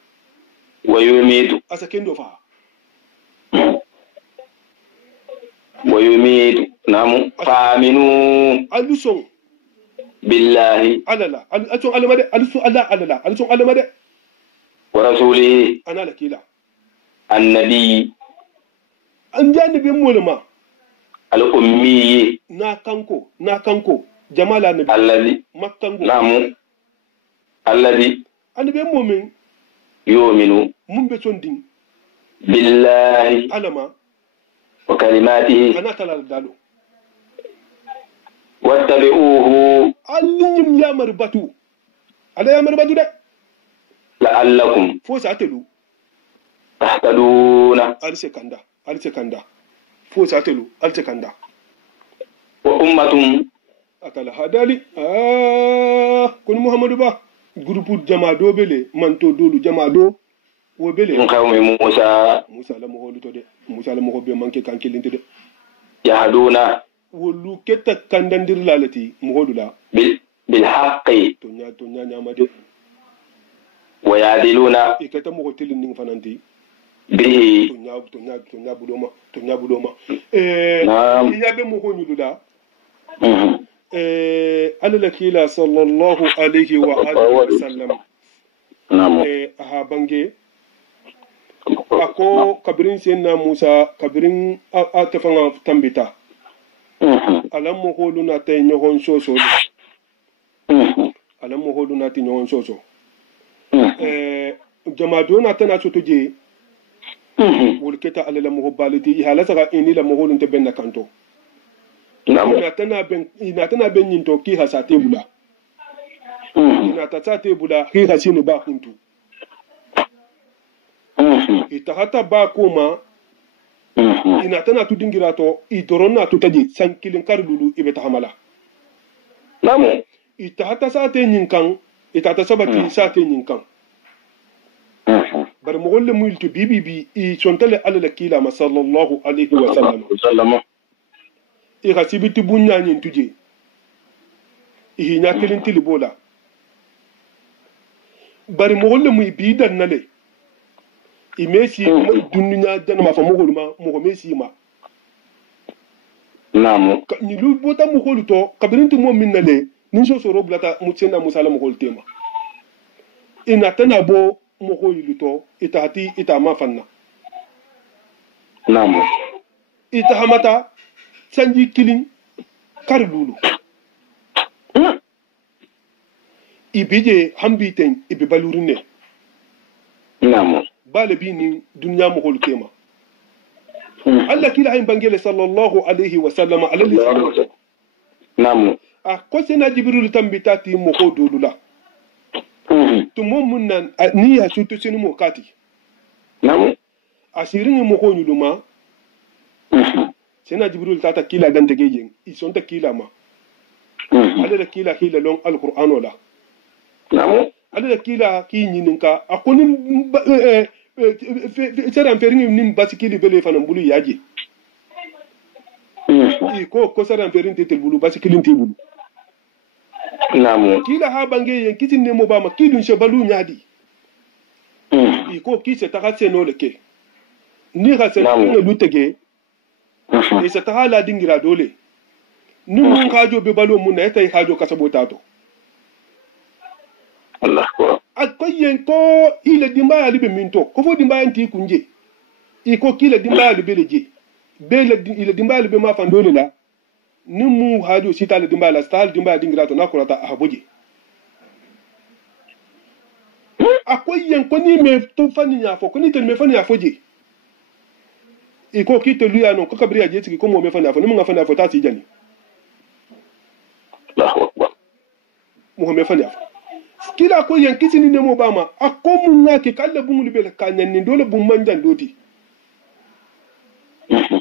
wa yumitu asa kendo fa wa yumitu namu faminu aluson billahi alala alson alamade alson alala alson alamade wa rasulihi ana lakila annabi an jani bin mulma al ummi na kanko jamala nabi alladhi makkango namu alladhi an be mumin yu'minu mun be sondin billahi alama wa kalimatihi ana talal dalo wattabi'uhu allim ya marbatu ala ya marbatu de la'allakum fo sa telu tahtaduna alse kanda fo sa telu alse kanda wa ummatum atala hadali kun muhammadu ba grupu jamado bele manto dolu jamado wo bele qawmi musa la mo holuto de musa la mo hobbe manke kankilinte de yahduna wolu ketta kandandir lalati mo hodula bil haqqi to nya nyama de wa yadiluna ikata mo hotelin ning fananti bihi to nya budoma ya be mo honyudula alala kila sallallahu alaihi wa alihi wa sallam aha bange ako kabirin senna musa kabirin a tafanga tambita alam mo holuna tay nyogon soso alam mo holuna tay nyogon soso jamado na tana soto je wol keta alala mo baliti hala saka ini la mo holun te benna kanto ina tana ben yin to ki hasa tebula ina ta tebula ki hasini ba huntu ita hata ba kuma ina tana tu dingira to i doronna to taji sankilin karlulu ibe ta hamala namu ita hata sa te yin kan ita ta sabati sa te yin kan bar mo golle multi bibibi i sontale alala kila ma sallallahu alaihi wa sallam i hasibiti bunya nyin tuje i nya kilin tilibola bari mo golle mu bidan nale i mesi dunya dan ma fa mo golma mo mesi ma namu ni lu bota mo goluto kabirinti mo min nale nin so so roblata mu tsena musala mo goltema ina tana bo mo goluto itati ita ma fanna namu ita hamata sanji kilin kar lulu ibije hambiten ibi balurine namu balabi ni dunya mo goltema Allah kila hain bangele sallallahu alaihi wa sallam alaihi namu ko sena jibril tambitati mo ko dolula to mun nan ni ya sutu sini mo kati namu asirin mo ko nyuluma sena jibril tata kila dan tegejen isonta kila ma ala kila hila long alquran wala namu ala kila ki nyininka akoni seran ferin nin basikili bele fanan bulu yaje ko saran ferin tetel bulu basi kilin ti bulu namu kila ha bange yen kitin ne mo ba ma kidun shebalu nyadi ko kise ta hatse no leke ni ga se ne lutege isa ta hala dingira dole ni mun hajo be balo mun na tai hajo kasabota to Allah ko akoy yen ko ile dimba libe minto ko fo dimba anti kunje ko kila dimba libe leje bele ile dimba libe ma fandole la ni mu hajo sita le dimba la stal dimba dingira to na ko ta aboje akoy yen ko ni me to fani ya fo ko ni tel me fani ya foje ko kite luya no ko kabri ya jeti ko mo me fani ya fo ni mu ngafani ya fo ta ti jani Allahu akbar mo me fani ya fo kila ko yen kisini ne mo bama akomu ngake kala bumuli bele kanyan ni dole bum manjan doti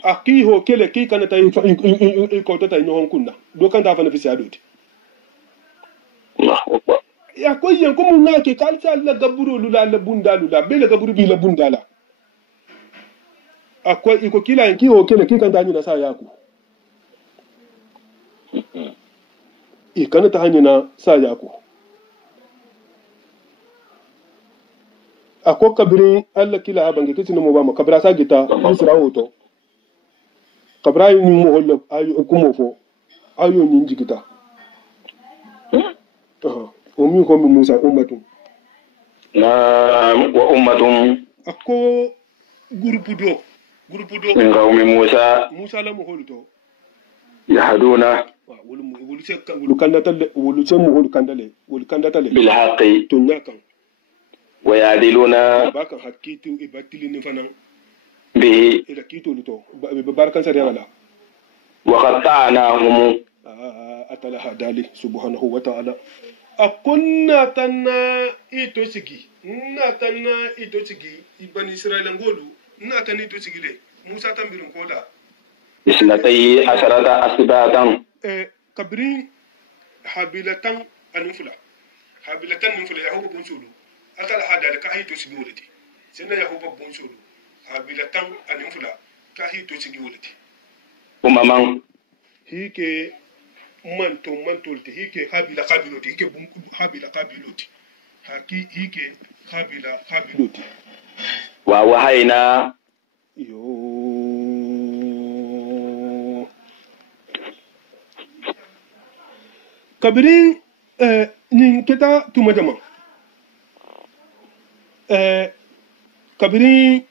aki ho kele ki kana ta ko to ta nyon kunna do kan ta fa na fi adoti Allahu akbar ya ko yen ko mu ngake kalta la gaburu lula la bundalula bele gaburu bi la bundala akwai iko kila yen ki ho kele ki kan ta ni na sa yaku kana ta hanyina sa yaku ako kabirin Allah kila bange kitino mo ba ma kabra sa gita misra hoto kabra ni mo holle ayo kumo fo ayo ni jigita o mi ko mi Musa ummatun na wa ummatun ako groupe do nga umi Musa la mo holto yahduna wulu se wulu kandatale bil haqqi to nyakan ويعدلون باكا حكيتو إباتلين فنان به إذا كيتو لتو بباركان سريانا لا وقطعناهم أتلا هدالي سبحانه وتعالى أكنا تنا إتوسيكي ناتنا إتوسيكي إبان إسرائيل نقولو ناتنا إتوسيكي لي موسى تنبيرون كولا إسنتي عشرة أسباطا كبرين حابلتان النفلة يهوب بنسولو akala hadale ka hito sigi wolati sena yahuba bonsolo habila tan anin fula ka hito sigi wolati umaman hike mantolti hike habila qabiloti hike habila qabiloti hike habila qabiloti wa wahayna yo kabirin nin keta tumajama kabiri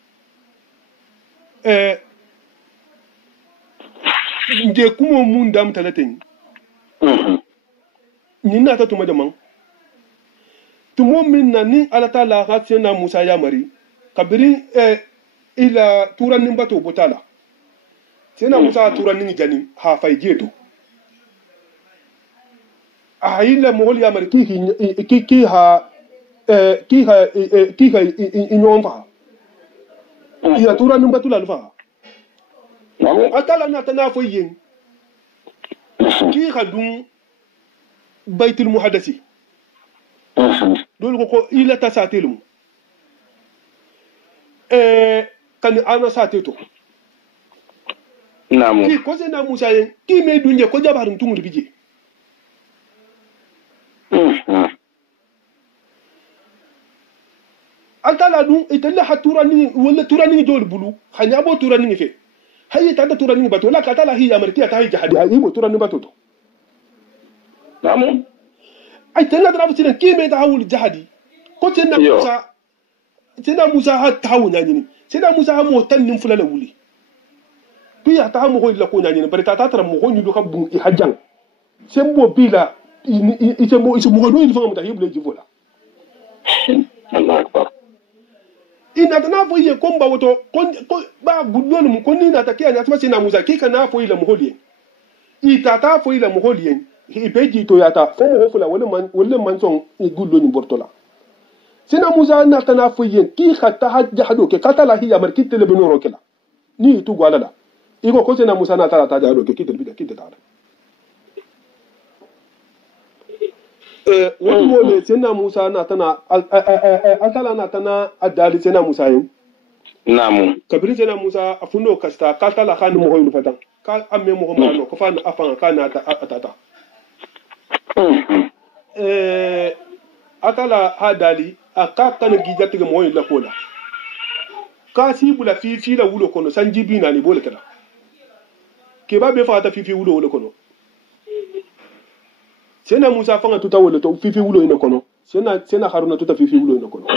nje kumo mun dam talatin ni na ta tuma jaman tumo min na ni ala ta la ha na Musa ya mari kabiri ila turan nin bato botala sai na Musa turan nin jani ha faije to a ila mohol ya mari ki ha kiha inyon fa ira tura numba tula alfa atala na tana fo yin kiha dun baitul muhaddasi dole ko ila ta satelum kan ana sateto namu ki ko se na Musa yin ki me dunje ko jabarin tungu bije antala dun italla haturani wala turani dol bulu hanya bo turani fe hayi tanda turani bato la katala hi amartiya ta hi jahadi hayi bo turani bato to namu ay talla dara fitina kime ta hawul jahadi ko tena Musa ha tawu nyani tena Musa ha mo tannin fulala wuli biya ta mo hoyla ko nyani bari ta tara mo honyu do kabbu i hajjan sembo bila ite mo hodo il fanga mutahible jivola Allah akbar ina tana fo ye komba woto ko ba gudlolu mu konni na takiya na tuma sina Musa kika na fo ile muholiye ita ta fo ile muholiye ibeji to yata fo mo hofula wala man son gudlo ni bortola sina Musa na tana fo ye ki khatta hajja hado ke katala hiya markite le benoro kala ni tu gwala la iko ko sina Musa na tara ta hado ke kitel bida kitel ta wani mole sina Musa na tana altala na tana adali sina Musa yin namu kabiri sina Musa afuno kasta katala khani mo hoynu fatan ka amme mo ma no ko fa na afan ka na atata atala hadali aka kana gijati ga moyin la kola ka si bula fifi la wulo kono sanji bina ni bole kala ke ba be fa ta fifi wulo kono sena musa fanga tuta wolo to fifi wulo ino kono sena haruna tuta fifi wulo ino kono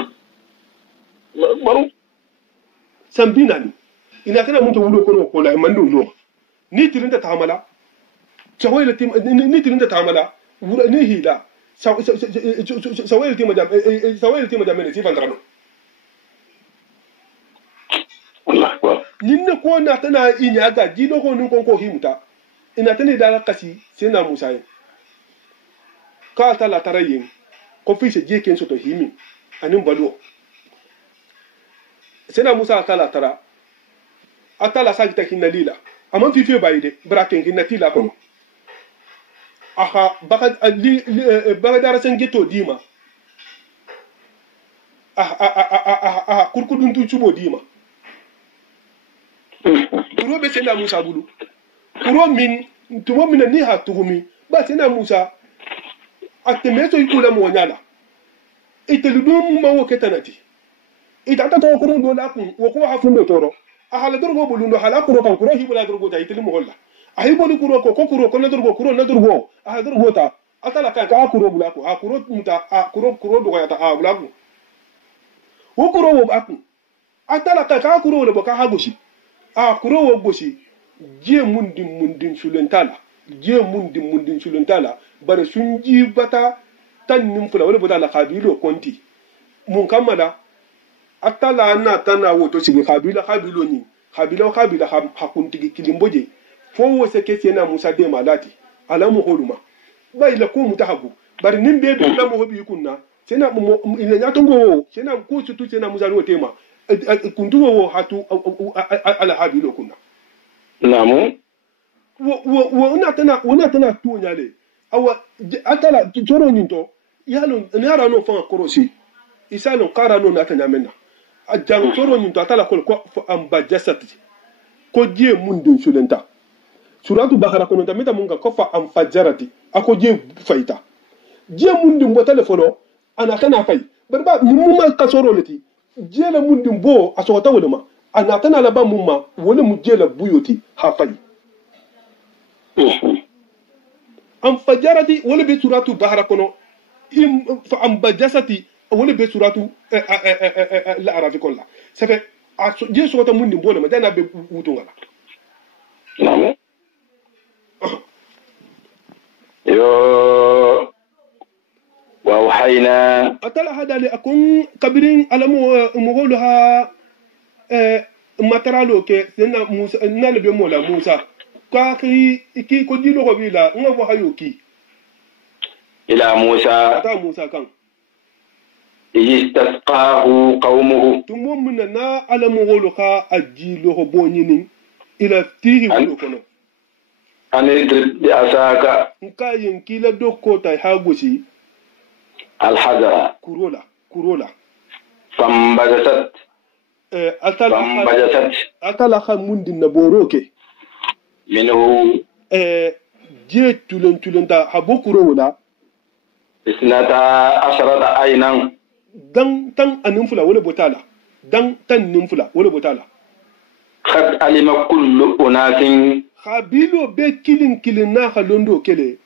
baru sambina ni ina kana mun to wulo kono ko la mandu no ni tirinta tamala sawai tim ni tirinta tamala ni hila sawai tim jam ne sifan darano Allah ninne ko na tana inya ga jido ko nun ko himuta ina tani dala kasi sena musa yi ka ta la tarayin ko fi se je ken soto himi anin baluo sena musa ta la tara atala sagita hinalila amman fi fi bayide braken hinatila ko aha baka dara sen geto dima kurkudun tu chubo dima kuro be sena musa bulu kuro min tumo min ni ha tuhumi ba sena musa atemeto ikula mo nyala iteludum ma wo ketanati itata to kuro do la kun wo ko ha fundo toro ahala dorgo bulundo hala kuro kan kuro hibula dorgo ta itelu mo holla ahi bolu kuro ko kuro ko na dorgo aha dorgo ta atala kan ka kuro bula ko kuro muta kuro do ya ta bula ko wo kuro wo akun atala kan ka kuro le boka hagoshi kuro wo goshi je mundin sulentala bare sunji bata tan nim fula wala bata la kabilo konti mun kamala atala na tana woto sigi kabilo ni kabila hakunti kilimboje fo wo se kesi na musa de malati alamu holuma bai la ko mutahabu bare nim be la mo hobi kunna sena ina nyatongo sena ko sutu sena musa ro tema kuntu wo hatu ala habilo kunna namu wo una tana tu nyale awa atala joro nyinto yalo nara no fa korosi isalo kara no na tanya menna ajang joro nyinto atala ko amba jasati ko je mundin sulenta suratu bakara ko nda meta munga ko fa am fajarati ako je faita je mundin bo telefono ana kana fay barba mumma kasoro leti je la mundin bo asota wolema ana tana la ba mumma wole mu je la buyoti ha fay am fajarati wala be suratu bahra kono fa am bajasati wala be suratu la arabi kolla ça fait je sota mundi mbole ma dana be wuto ngala namu yo wa wahayna atala hada li akun kabirin alamu mughuluha mataralo ke sena musa nale be mola musa ka ki ko dilo ko bila ngabo hayoki ila musa ata musa kan istasqahu qaumuhu tumum min na alamu goluka ajilo ko bonini ila tiri wolo kono anidrib bi asaka nka yinkila dokko tay hagosi alhazara kurola fambajasat atala khamundi na boroke minhu je tulen ta habokuro wala isnata asharata aynan dan tan anin fula wala botala dan tan nin fula wala botala khat alima kullu unatin khabilo be kilin na khalondo kele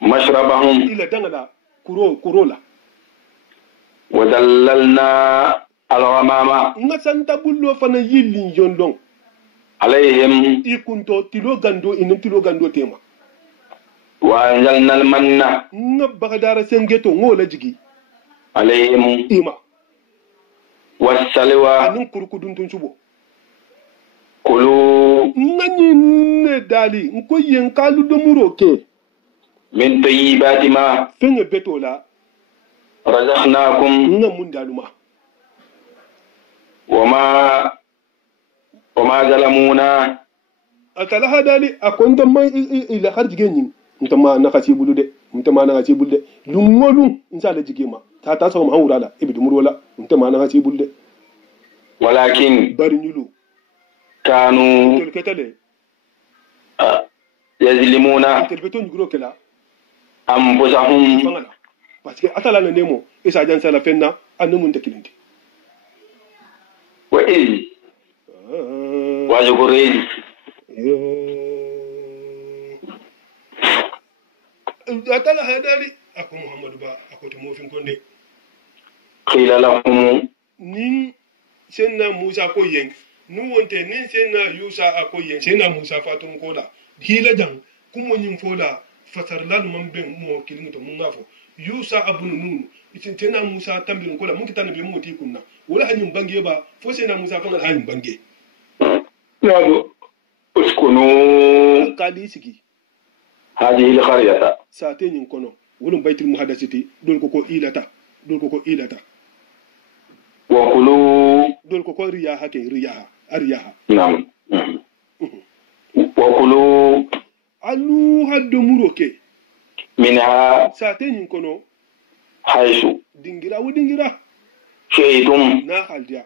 mashrabahum ila dangala kurola wadallalna alghamama ngasanta bullo fana yillin jondon alayhim ikunto tilo gando tema wa anzalna almanna bagdara sengeto ngola jigi alayhim ima wassalwa anin kurkudun tun subo kulu ngani ne dali nko yen kalu do muroke min tayyibati ma fenge betola razaqnakum ngamun daluma wama zalamuna atala hadali akonda mai ila har jigenyin ntama na kasi bulude lumolum insala jigema ta so ma hawrala ibidu murola ntama na kasi bulude walakin barinyulu kanu ketale yazlimuna interpreto ngiro kala anfusahum fangala parce que atala na nemo isa jan sala fenna annumun takilindi wa iz wazkur iz atala hadali ako muhammadu ba ako to mofin konde qila lahum nin senna musa ko yen nu wonte nin senna yusa ako yen senna musa fatun kola hila jang kumo nyin fola fasar lalu man ben mo kilin to mun ngafo yusa abunu nunu itin tena musa tambin kola mun kitana be moti kunna wala hanyum bange ba fo senna musa fa hanyum bange yabo uskunu kali sigi hadhihi alqaryata sate nyin kono wolum baytul muhaddasiti dol ko ilata wa kulu dol ko riyaha ke riyaha ariyaha nam wa kulu alu haddo muroke minha sate nyin kono haythu dingira shaytum na haldiya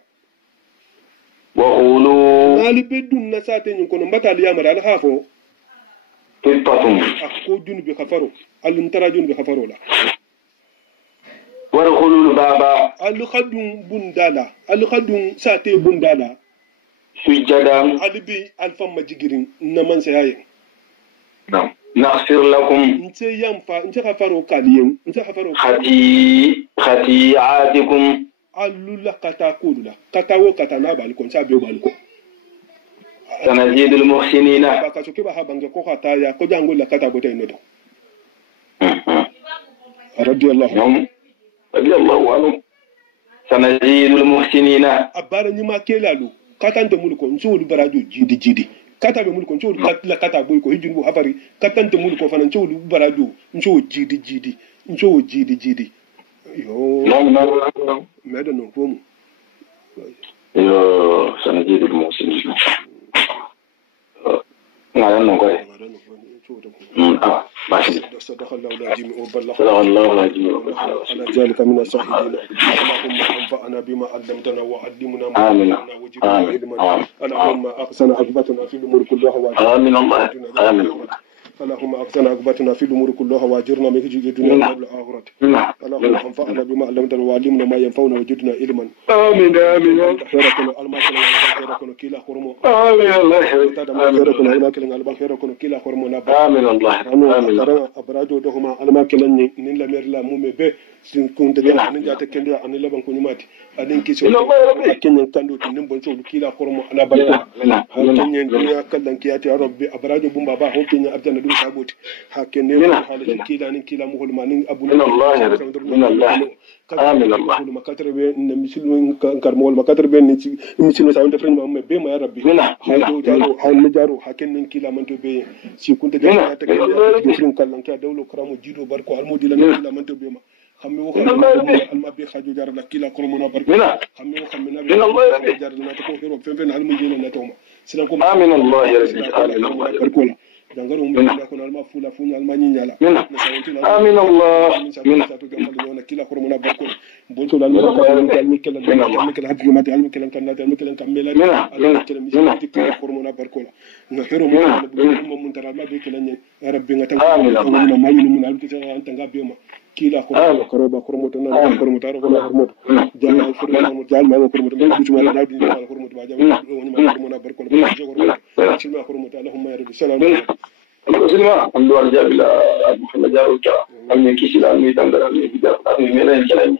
wa qulu mali bedun na sate nyin kono batali yamara al hafo qittatun akko junubi khafaro alun tara junubi khafaro la warkhulul baba al khadun sate bundala sujjadan alibi alfamma jigirin na man sayayen nam naghfir lakum nte yamfa nte khafaro kaliyen nte khafaro khati'atikum alula kata kulula kata wo kata na baliko nsabe baliko sanazidul muhsinina baka soke ba habange ko kata ya ko jango la kata bote nedo radiyallahu anhu sanazidul muhsinina abara nyima kelalu kata nte muliko nsulu baraju jidi kata be muliko nsulu la kata boliko hijunu hafari kata nte muliko fana nsulu baraju nsulu jidi yo no medo no fomu yo sanazidul muhsinina ngaya no koy ماشي صدق الله العظيم وبلغ صدق الله العظيم على ذلك من الشاهدين اللهم انفعنا بما علمتنا وعلمنا ما آمين علمنا وجعلنا علما اللهم احسن عاقبتنا في الامور كلها آمين الله آمين اللهم احسن عاقبتنا في الامور كلها واجرنا من خزي الدنيا قبل الاخره اللهم انفعنا بما علمتنا وعلمنا ما ينفعنا وجدنا علما آمين آمين خيركم الماكل خيركم كلا خرمو آمين الله خيركم الماكل البان خيركم كلا خرمو آمين الله آمين abarajo do homa alma kelan nin la mer la mume be sin kun de nin jata kendo an laban ko nyumati adin kiso kenyen kando nin bon so kila khormo ala balko kenyen dunya kallan kiyati ya rabbi abarajo bumba ba ho kenya arjana dum saboti ha kenne halin kila nin kila muhul manin abu min allah amin allah ma katarbe ne misilun karmo ma katarbe ni ci misilun sa wonde fren ma be ma ya rabbi ha do jaro ha mi jaro ha kennen kila manto be si kunta de ta kende fren kallan kiya dawlo kramo jido barko almodi la kila manto be ma xammi wo alma be xaju jar la kila ko mona barko xammi wo xammi nabi jar na to ko hero fen almu jino na to ma sila ko amin allah ya rabbi amin allah barko la dangaro mo na ko alma fula funya alma nyinyala amin allah min sa to gamal yona kila ko mona barko bonto la alma ka almi kala hadu mate almi kala kan nata almi kala kan mela almi kala mi ti kila ko mona barko la nga hero mo mun tara ma be kala nyi rabbi nga tan ko ma yinu mun almi kala tanga be ma kila ko kormoto na kormoto aro ko kormoto jalla ko mo jalla ma kormoto ma bitu ma na di ma kormoto ma jalla woni ma kormoto barko la kormoto silma kormoto allahumma ya rabbi salam silma andu al jabila muhammad jaru ka amni kisila mi tandara mi bida mi melen kelani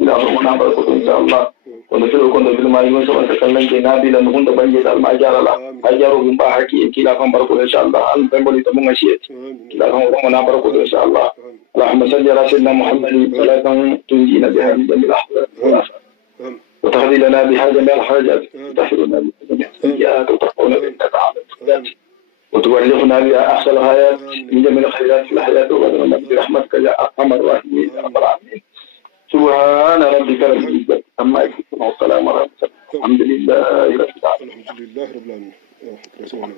ila ko na barko inshallah kono filo kono bilma yi so ta kallan ke nabila no hunda banje dal ma jarala ajaro bum ba haki kila kan barko inshallah al bemboli to mun ngasiyet kila kan ko na barko inshallah اللهم صل على سيدنا محمد صلاة تنجينا بها من جميع الأحوال وتقضي لنا بها جميع الحاجات وتحفظنا بها السيئات وتقونا بها تعالى وتبلغنا بها أحسن الغايات من جميع الخيرات في الحياة وغدنا برحمتك يا أرحم الراحمين يا رب العالمين سبحان ربك رب العزة عما يصفون والسلام على المرسلين الحمد لله رب العالمين الحمد لله رب العالمين